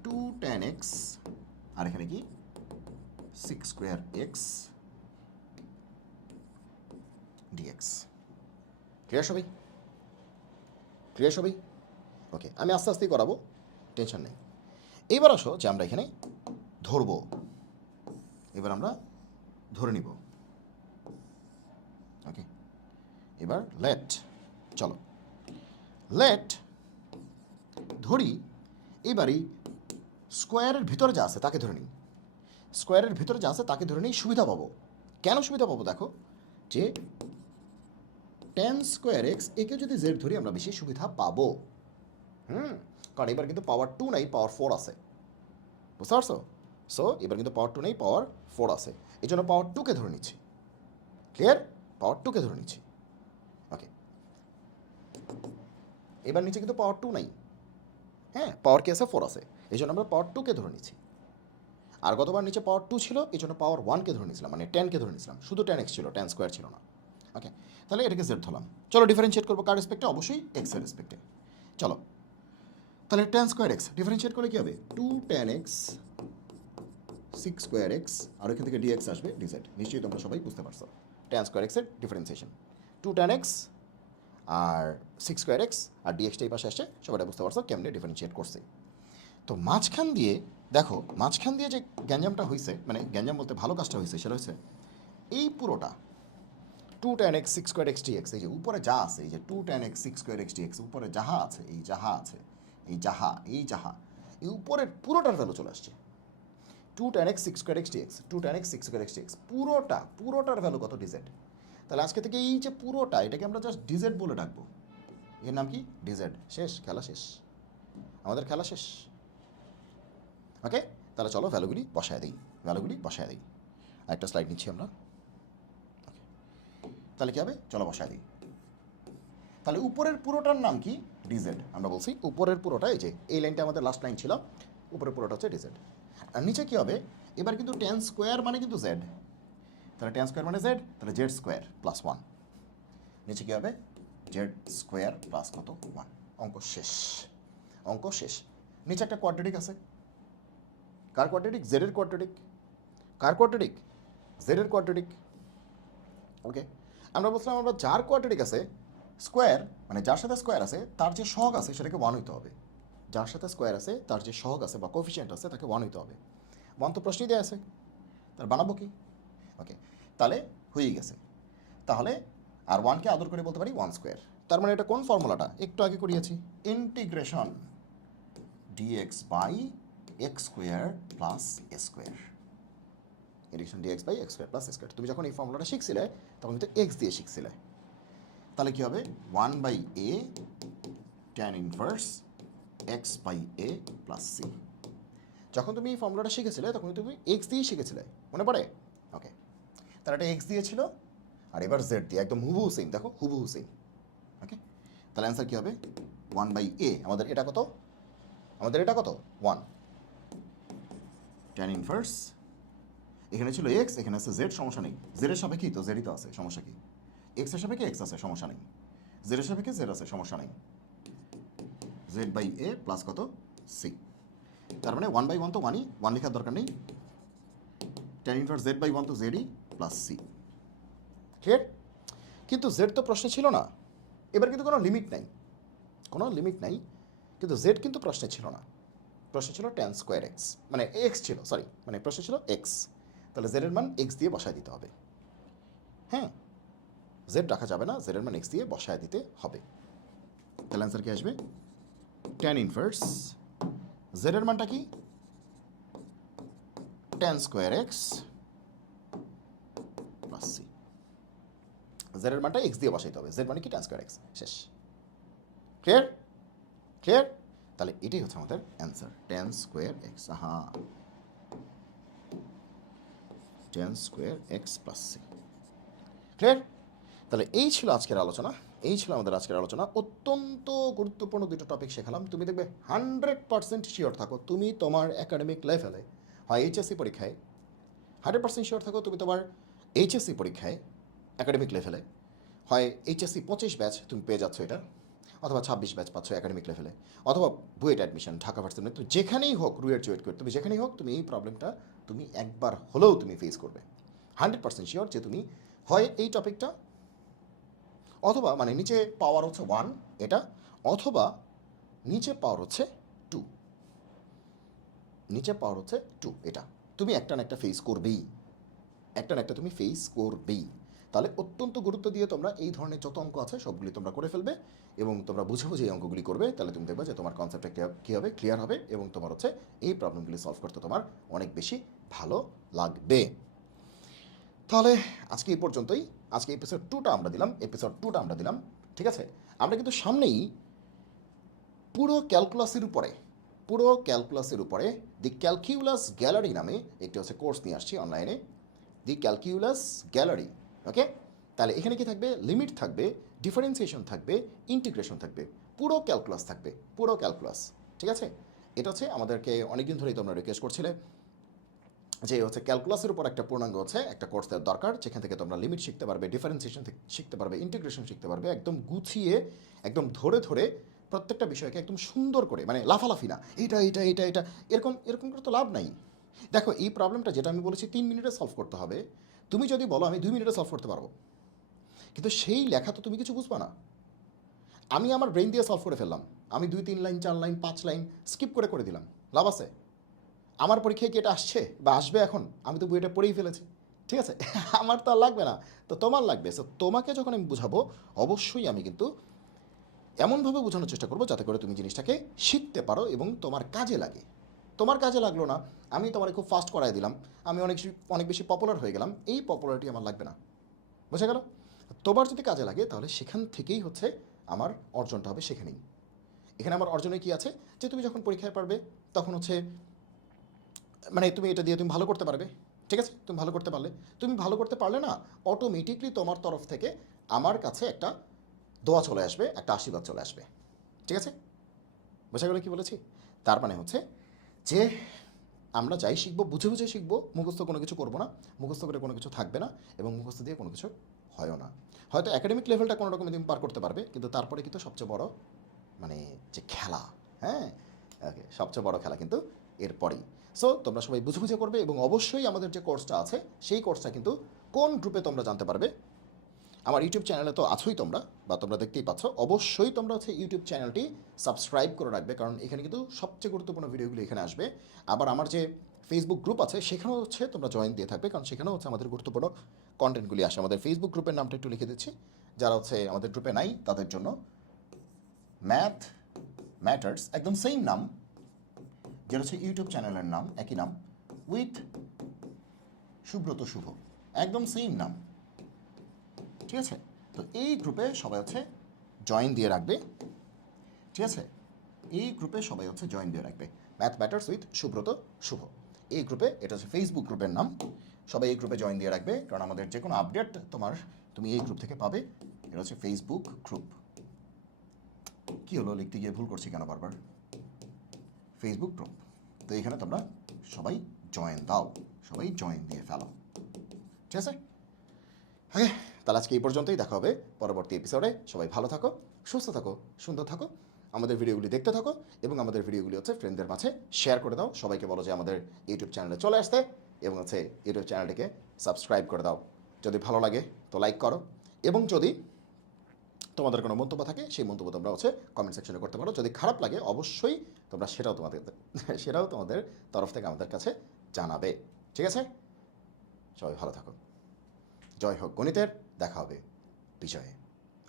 2tan x, আর এখানে কি 6 স্কোয়ার x dx। ক্লিয়ার সবাই? ওকে, আমি আস্তে আস্তেই করাবো, টেনশন নেই। এইবার আসো যে আমরা এখানে ধরবো, এবার আমরা ধরে নিব। ওকে, এবার লেট ধরি। এবারই স্কোয়ারের ভিতরে যা আছে তাকে ধরে নিই। স্কোয়ারের ভিতরে যা আছে তাকে ধরে নিই, সুবিধা পাবো। কেন সুবিধা পাবো দেখো, যে tan স্কোয়ার এক্স, একে যদি জেড ধরি আমরা বেশি সুবিধা পাবো। কারণ এবার কিন্তু পাওয়ার 2 নাই, পাওয়ার 4 আছে, বুঝতে পারছো? সো এবার কিন্তু পাওয়ার 2 নেই, পাওয়ার 4 আছে, এই জন্য পাওয়ার 2কে ধরে নিচ্ছি। ক্লিয়ার? পাওয়ার 2কে ধরে নিচ্ছি। ওকে, এবার নিচে কিন্তু পাওয়ার 2 নাই, হ্যাঁ পাওয়ার কি আছে? 4 আছে, এই জন্য আমরা পাওয়ার 2কে ধরে নিচ্ছি। আর গতবার নিচে পাওয়ার 2 ছিল, এই জন্য পাওয়ার 1কে ধরে নিয়েছিলাম, মানে 10কে ধরে নিয়েছিলাম, শুধু tan x ছিল, tan স্কোয়ার ছিল না। ওকে, তাহলে এটাকে জেড ধরলাম। চলো ডিফারেন্সিয়েট করবো কার রেসপেক্টে? অবশ্যই এক্স এর রেসপেক্টে। চলো, তাহলে tan স্কোয়ার এক্স ডিফারেন্সিয়েট করলে কী হবে? 2tan x 6 স্কোয়ার এক্স, আর ওইখান থেকে dx আসবে dz। নিশ্চয়ই তোমরা সবাই বুঝতে পারছো tan স্কোয়ার এক্সের ডিফারেন্সিয়েশন। 2tan x আর 6 স্কোয়ার এক্স আর dxটা এই পাশে আসছে, সবাই বুঝতে পারছো কেমনে ডিফারেন্সিয়েট করছে। তো মাঝখান দিয়ে দেখো, মাঝখান দিয়ে যে গ্যাঞ্জামটা হয়েছে, মানে গ্যাঞ্জাম বলতে ভালো কাজটা হয়েছে, সেটা হচ্ছে এই পুরোটা 2tan x 6 square x dx, এই যে উপরে যা আছে, এই যে 2tan x 6 square x dx, উপরে যাহা আছে, এই উপরের পুরোটার ভ্যালু চলে আসছে। 2tan x 6 square x dx, 2tan x 6 square x dx, পুরোটার ভ্যালু কত? dz। তাহলে আজকে থেকে এই যে পুরোটা, এটাকে আমরা জাস্ট dz বলে ডাকবো। এর নাম কি? dz। শেষ, খেলা শেষ, আমাদের খেলা শেষ। ওকে, তাহলে চলো ভ্যালুগুলি বসায় দিই। আরেকটা স্লাইড নিচ্ছি আমরা। তাহলে কী হবে? চলো বসায় দিই। তাহলে উপরের পুরোটার নাম কি? ডিজেড। আমরা বলছি উপরের পুরোটা, এই যে এই লাইনটা আমাদের লাস্ট লাইন ছিল, উপরের পুরোটা হচ্ছে ডিজেড। আর নিচে কী হবে? এবার কিন্তু tan স্কোয়ার মানে কিন্তু জেড, তাহলে tan স্কোয়ার মানে জেড, তাহলে জেড স্কোয়ার প্লাস 1। নিচে কী হবে? জেড স্কোয়ার প্লাস কত? 1। অঙ্ক শেষ। নিচে একটা কোয়াড্রেটিক আছে। কার কোয়াড্রেটিক? জেডের কোয়াড্রেটিক। কার কোয়াড্রেটিক? জেডের কোয়াড্রেটিক। ওকে, আমরা বলছিলাম আমরা যার কোয়াড্রেটিক আছে স্কোয়ার, মানে যার সাথে স্কোয়ার আছে তার যে সহগ আছে সেটাকে 1 হইতে হবে। যার সাথে স্কোয়ার আছে তার যে সহগ আছে বা কোফিশিয়েন্ট আছে তাকে 1 হইতে হবে। 1 তো প্রশ্নই দেওয়া আছে, তার বানাবো কি? ওকে, তাহলে হয়ে গেছে। তাহলে আর 1কে আদর করে বলতে পারি 1 স্কোয়ার। তার মানে এটা কোন ফর্মুলাটা একটু আগে করিয়েছি? Integration dx by x square plus a square. Integration dx by x square plus a square. তুমি যখন এই ফর্মুলাটা শিখছিলে তখন কিন্তু এক্স দিয়ে শিখছিলে। তাহলে কী হবে? 1/a tan inverse x by a plus c. যখন তুমি এই ফর্মুলাটা শিখেছিলে তখন তুমি এক্স দিয়েই শিখেছিলে, মনে পড়ে? ওকে, তাহলে এটা এক্স দিয়েছিল আর এবার জেড দিয়ে, একদম হুবহু সেম, দেখো হুবহু সেম। ওকে, তাহলে অ্যান্সার কী হবে? 1/a। আমাদের এটা কত? 1 tan ইনভার্স, এখানে ছিল এক্স, এখানে আছে জেড, সমস্যা নেই। জেডের সাপেক্ষেই তো জেডই তো আছে, সমস্যা কি? এক্সের সাপেক্ষে এক্স আছে, সমস্যা নেই। জেডের সাপেক্ষে জেড আছে, সমস্যা নেই। জেড বাই এ প্লাস কত? সি। তার মানে 1/1 তো 1ই, 1 লেখার দরকার নেই। tan ইনভার্স জেড বাই 1 তো জেডই প্লাস সি। ক্লিয়ার? কিন্তু জেড তো প্রশ্নে ছিল না, এবার কিন্তু কোনো লিমিট নাই, কিন্তু জেড কিন্তু প্রশ্নে ছিল না। প্রশ্নে ছিল tan স্কোয়ার এক্স, মানে এক্স ছিল, সরি, মানে প্রশ্নে ছিল এক্স। তাহলে জেডের মান এক্স দিয়ে বসায় দিতে হবে। হ্যাঁ, জেড রাখা যাবে না, জেডের মান এক্স দিয়ে বসায় দিতে হবে। তাহলে অ্যান্সার কি আসবে? tan ইনভার্স জেডের মানটা কি? tan square x plus c. জেডের মানটা এক্স দিয়ে বসাইতে হবে, জেড মানে কি? tan square x. শেষ। ক্লিয়ার? তাহলে এটাই হচ্ছে আমাদের answer, tan square x. tan square x plus c. Clear? তাহলে এই ছিল আজকের আলোচনা। এই ছিল আমাদের আজকের আলোচনা। অত্যন্ত গুরুত্বপূর্ণ দুটো টপিক শেখালাম। তুমি দেখবে 100% শিওর থাকো তুমি তোমার একাডেমিক লেভেলে হয় এইচএসসি পরীক্ষায় 100% শিওর থাকো তুমি তোমার এইচএসসি পরীক্ষায় একাডেমিক লেভেলে হয় এইচএসসি 25 ব্যাচ তুমি পেয়ে যাচ্ছ এটা, অথবা 26 ব্যাচ পাচ্ছ একাডেমিক লেভেলে, অথবা বুয়েট অ্যাডমিশন ঢাকা ভার্সিটি, তুমি যেখানেই হোক রুয়েট জুয়েট করে তুমি যেখানেই হোক তুমি এই প্রবলেমটা তুমি একবার হলেও তুমি ফেস করবে। 100% শিওর যে তুমি হয় এই টপিকটা, অথবা মানে নিচে পাওয়ার হচ্ছে 1 এটা, অথবা নিচে পাওয়ার হচ্ছে 2, নিচে পাওয়ার হচ্ছে 2 এটা, তুমি একটা না একটা ফেস করবেই, একটা না একটা তুমি ফেস করবেই। তাহলে অত্যন্ত গুরুত্ব দিয়ে তোমরা এই ধরনের যত অঙ্ক আছে সবগুলি তোমরা করে ফেলবে এবং তোমরা বুঝে বুঝে এই অঙ্কগুলি করবে। তাহলে তুমি দেখবে যে তোমার কনসেপ্টটা কী হবে, ক্লিয়ার হবে এবং তোমার হচ্ছে এই প্রবলেমগুলি সলভ করতে তোমার অনেক বেশি ভালো লাগবে। তাহলে আজকে এই পর্যন্তই। আজকে এপিসোড 2টা আমরা দিলাম, ঠিক আছে? আমরা কিন্তু সামনেই পুরো ক্যালকুলাসের উপরে দি ক্যালকিউলাস গ্যালারি নামে একটি হচ্ছে কোর্স নিয়ে আসছি অনলাইনে, দি ক্যালকিউলাস গ্যালারি। ওকে, তাহলে এখানে কি থাকবে? লিমিট থাকবে, ডিফারেন্সিয়েশন থাকবে, ইন্টিগ্রেশন থাকবে, পুরো ক্যালকুলাস থাকবে, পুরো ক্যালকুলাস, ঠিক আছে? এটা হচ্ছে আমাদেরকে অনেকদিন ধরেই তোমরা রিকোয়েস্ট করছিলে যে হচ্ছে ক্যালকুলাসের উপর একটা পূর্ণাঙ্গ হচ্ছে একটা কোর্স দেওয়ার দরকার, যেখান থেকে তোমরা লিমিট শিখতে পারবে, ডিফারেন্সিয়েশন শিখতে পারবে, ইন্টিগ্রেশন শিখতে পারবে, একদম গুছিয়ে একদম ধরে ধরে প্রত্যেকটা বিষয়কে একদম সুন্দর করে, মানে লাফালাফি না, এটা এটা এটা এটা এরকম এরকম করে তো লাভ নাই। দেখো এই প্রবলেমটা যেটা আমি বলেছি 3 মিনিটে সলভ করতে হবে, তুমি যদি বলো আমি 2 মিনিটে সলভ করতে পারবো, কিন্তু সেই লেখা তো তুমি কিছু বুঝবা না। আমি আমার ব্রেন দিয়ে সলভ করে ফেললাম, আমি 2-3 লাইন 4 লাইন 5 লাইন স্কিপ করে করে দিলাম, লাভ আছে? আমার পরীক্ষায় কি এটা আসছে বা আসবে এখন? আমি তো বইটা পড়েই ফেলেছি, ঠিক আছে? আমার তো আর লাগবে না, তো তোমার লাগবে। সো তোমাকে যখন আমি বুঝাবো অবশ্যই আমি কিন্তু এমনভাবে বোঝানোর চেষ্টা করবো যাতে করে তুমি জিনিসটাকে শিখতে পারো এবং তোমার কাজে লাগে। তোমার কাজে লাগলো না, আমি তোমার খুব ফাস্ট করাই দিলাম, আমি অনেক বেশি পপুলার হয়ে গেলাম, এই পপুলারিটি আমার লাগবে না, বুঝা গেল? তোমার যদি কাজে লাগে তাহলে সেখান থেকেই হচ্ছে আমার অর্জনটা হবে সেখানেই। এখানে আমার অর্জনে কি আছে যে তুমি যখন পরীক্ষায় পারবে তখন হচ্ছে মানে তুমি এটা দিয়ে তুমি ভালো করতে পারবে, ঠিক আছে? তুমি ভালো করতে পারলে না অটোমেটিকলি তোমার তরফ থেকে আমার কাছে একটা দোয়া চলে আসবে, একটা আশীর্বাদ চলে আসবে, ঠিক আছে? বোঝা গেল কি বলেছি? তার মানে হচ্ছে যে আমরা যাই শিখবো বুঝে বুঝে শিখবো, মুখস্থ কোনো কিছু করবো না, মুখস্থ করে কোনো কিছু থাকবে না এবং মুখস্থ দিয়ে কোনো কিছু হয়ও না। হয়তো একাডেমিক লেভেলটা কোনো রকমে তুমি পার করতে পারবে, কিন্তু তারপরে কিন্তু সবচেয়ে বড় মানে যে খেলা, হ্যাঁ ওকে, সবচেয়ে বড় খেলা কিন্তু এরপরেই। সো তোমরা সবাই বুঝে বুঝে করবে এবং অবশ্যই আমাদের যে কোর্সটা আছে সেই কোর্সটা কিন্তু কোন গ্রুপে তোমরা জানতে পারবে। আমার ইউটিউব চ্যানেলে তো আছোই তোমরা, বা তোমরা দেখতেই পাচ্ছ, অবশ্যই তোমরা হচ্ছে ইউটিউব চ্যানেলটি সাবস্ক্রাইব করে রাখবে, কারণ এখানে কিন্তু সবচেয়ে গুরুত্বপূর্ণ ভিডিওগুলো এখানে আসবে। আবার আমার যে ফেসবুক গ্রুপ আছে সেখানেও হচ্ছে তোমরা জয়েন দিয়ে থাকবে, কারণ সেখানেও হচ্ছে আমাদের গুরুত্বপূর্ণ কন্টেন্টগুলি আসে। আমাদের ফেসবুক গ্রুপের নামটা একটু লিখে দিচ্ছি, যারা হচ্ছে আমাদের গ্রুপে নাই তাদের জন্য। ম্যাথ ম্যাটার্স, একদম সেম নাম, যেটা হচ্ছে ইউটিউব চ্যানেলের নাম, একই নাম, উইথ সুব্রত শুভ, একদম সেম নাম, ঠিক আছে? তো এই গ্রুপে সবাই হচ্ছে জয়েন দিয়ে রাখবে, ঠিক আছে? এই গ্রুপে সবাই হচ্ছে জয়েন দিয়ে রাখবে, ম্যাথ ম্যাটার্স উইথ সুব্রত শুভ, এই গ্রুপে, এটা হচ্ছে ফেসবুক গ্রুপের নাম। সবাই এই গ্রুপে জয়েন দিয়ে রাখবে, কারণ আমাদের যে কোনো আপডেট তুমি এই গ্রুপ থেকে পাবে। এটা হচ্ছে ফেসবুক গ্রুপ। কী হলো, লিখতে গিয়ে ভুল করছি কেন বারবার? Facebook group. তো এখানে তোমরা সবাই জয়েন দাও, সবাই জয়েন দিয়ে ফেলো, ঠিক আছে? হ্যাঁ, তাহলে আজকে এই পর্যন্তই, দেখা হবে পরবর্তী এপিসোডে। সবাই ভালো থাকো, সুস্থ থাকো, সুন্দর থাকো, আমাদের ভিডিওগুলি দেখতে থাকো এবং আমাদের ভিডিওগুলি হচ্ছে ফ্রেন্ডদের মাঝে শেয়ার করে দাও। সবাইকে বলো যে আমাদের ইউটিউব চ্যানেলে চলে আসতে এবং হচ্ছে ইউটিউব চ্যানেলটিকে সাবস্ক্রাইব করে দাও। যদি ভালো লাগে তো লাইক করো এবং যদি তোমাদের কোনো মন্তব্য থাকে সেই মন্তব্য তোমরা হচ্ছে কমেন্ট সেকশনে করতে পারো। যদি খারাপ লাগে অবশ্যই তোমরা সেটাও তোমাদের তরফ থেকে আমাদের কাছে জানাবে, ঠিক আছে? সবাই ভালো থাকো, জয় হোক গণিতের, দেখা হবে বিজয়ে।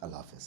আল্লাহ হাফেজ।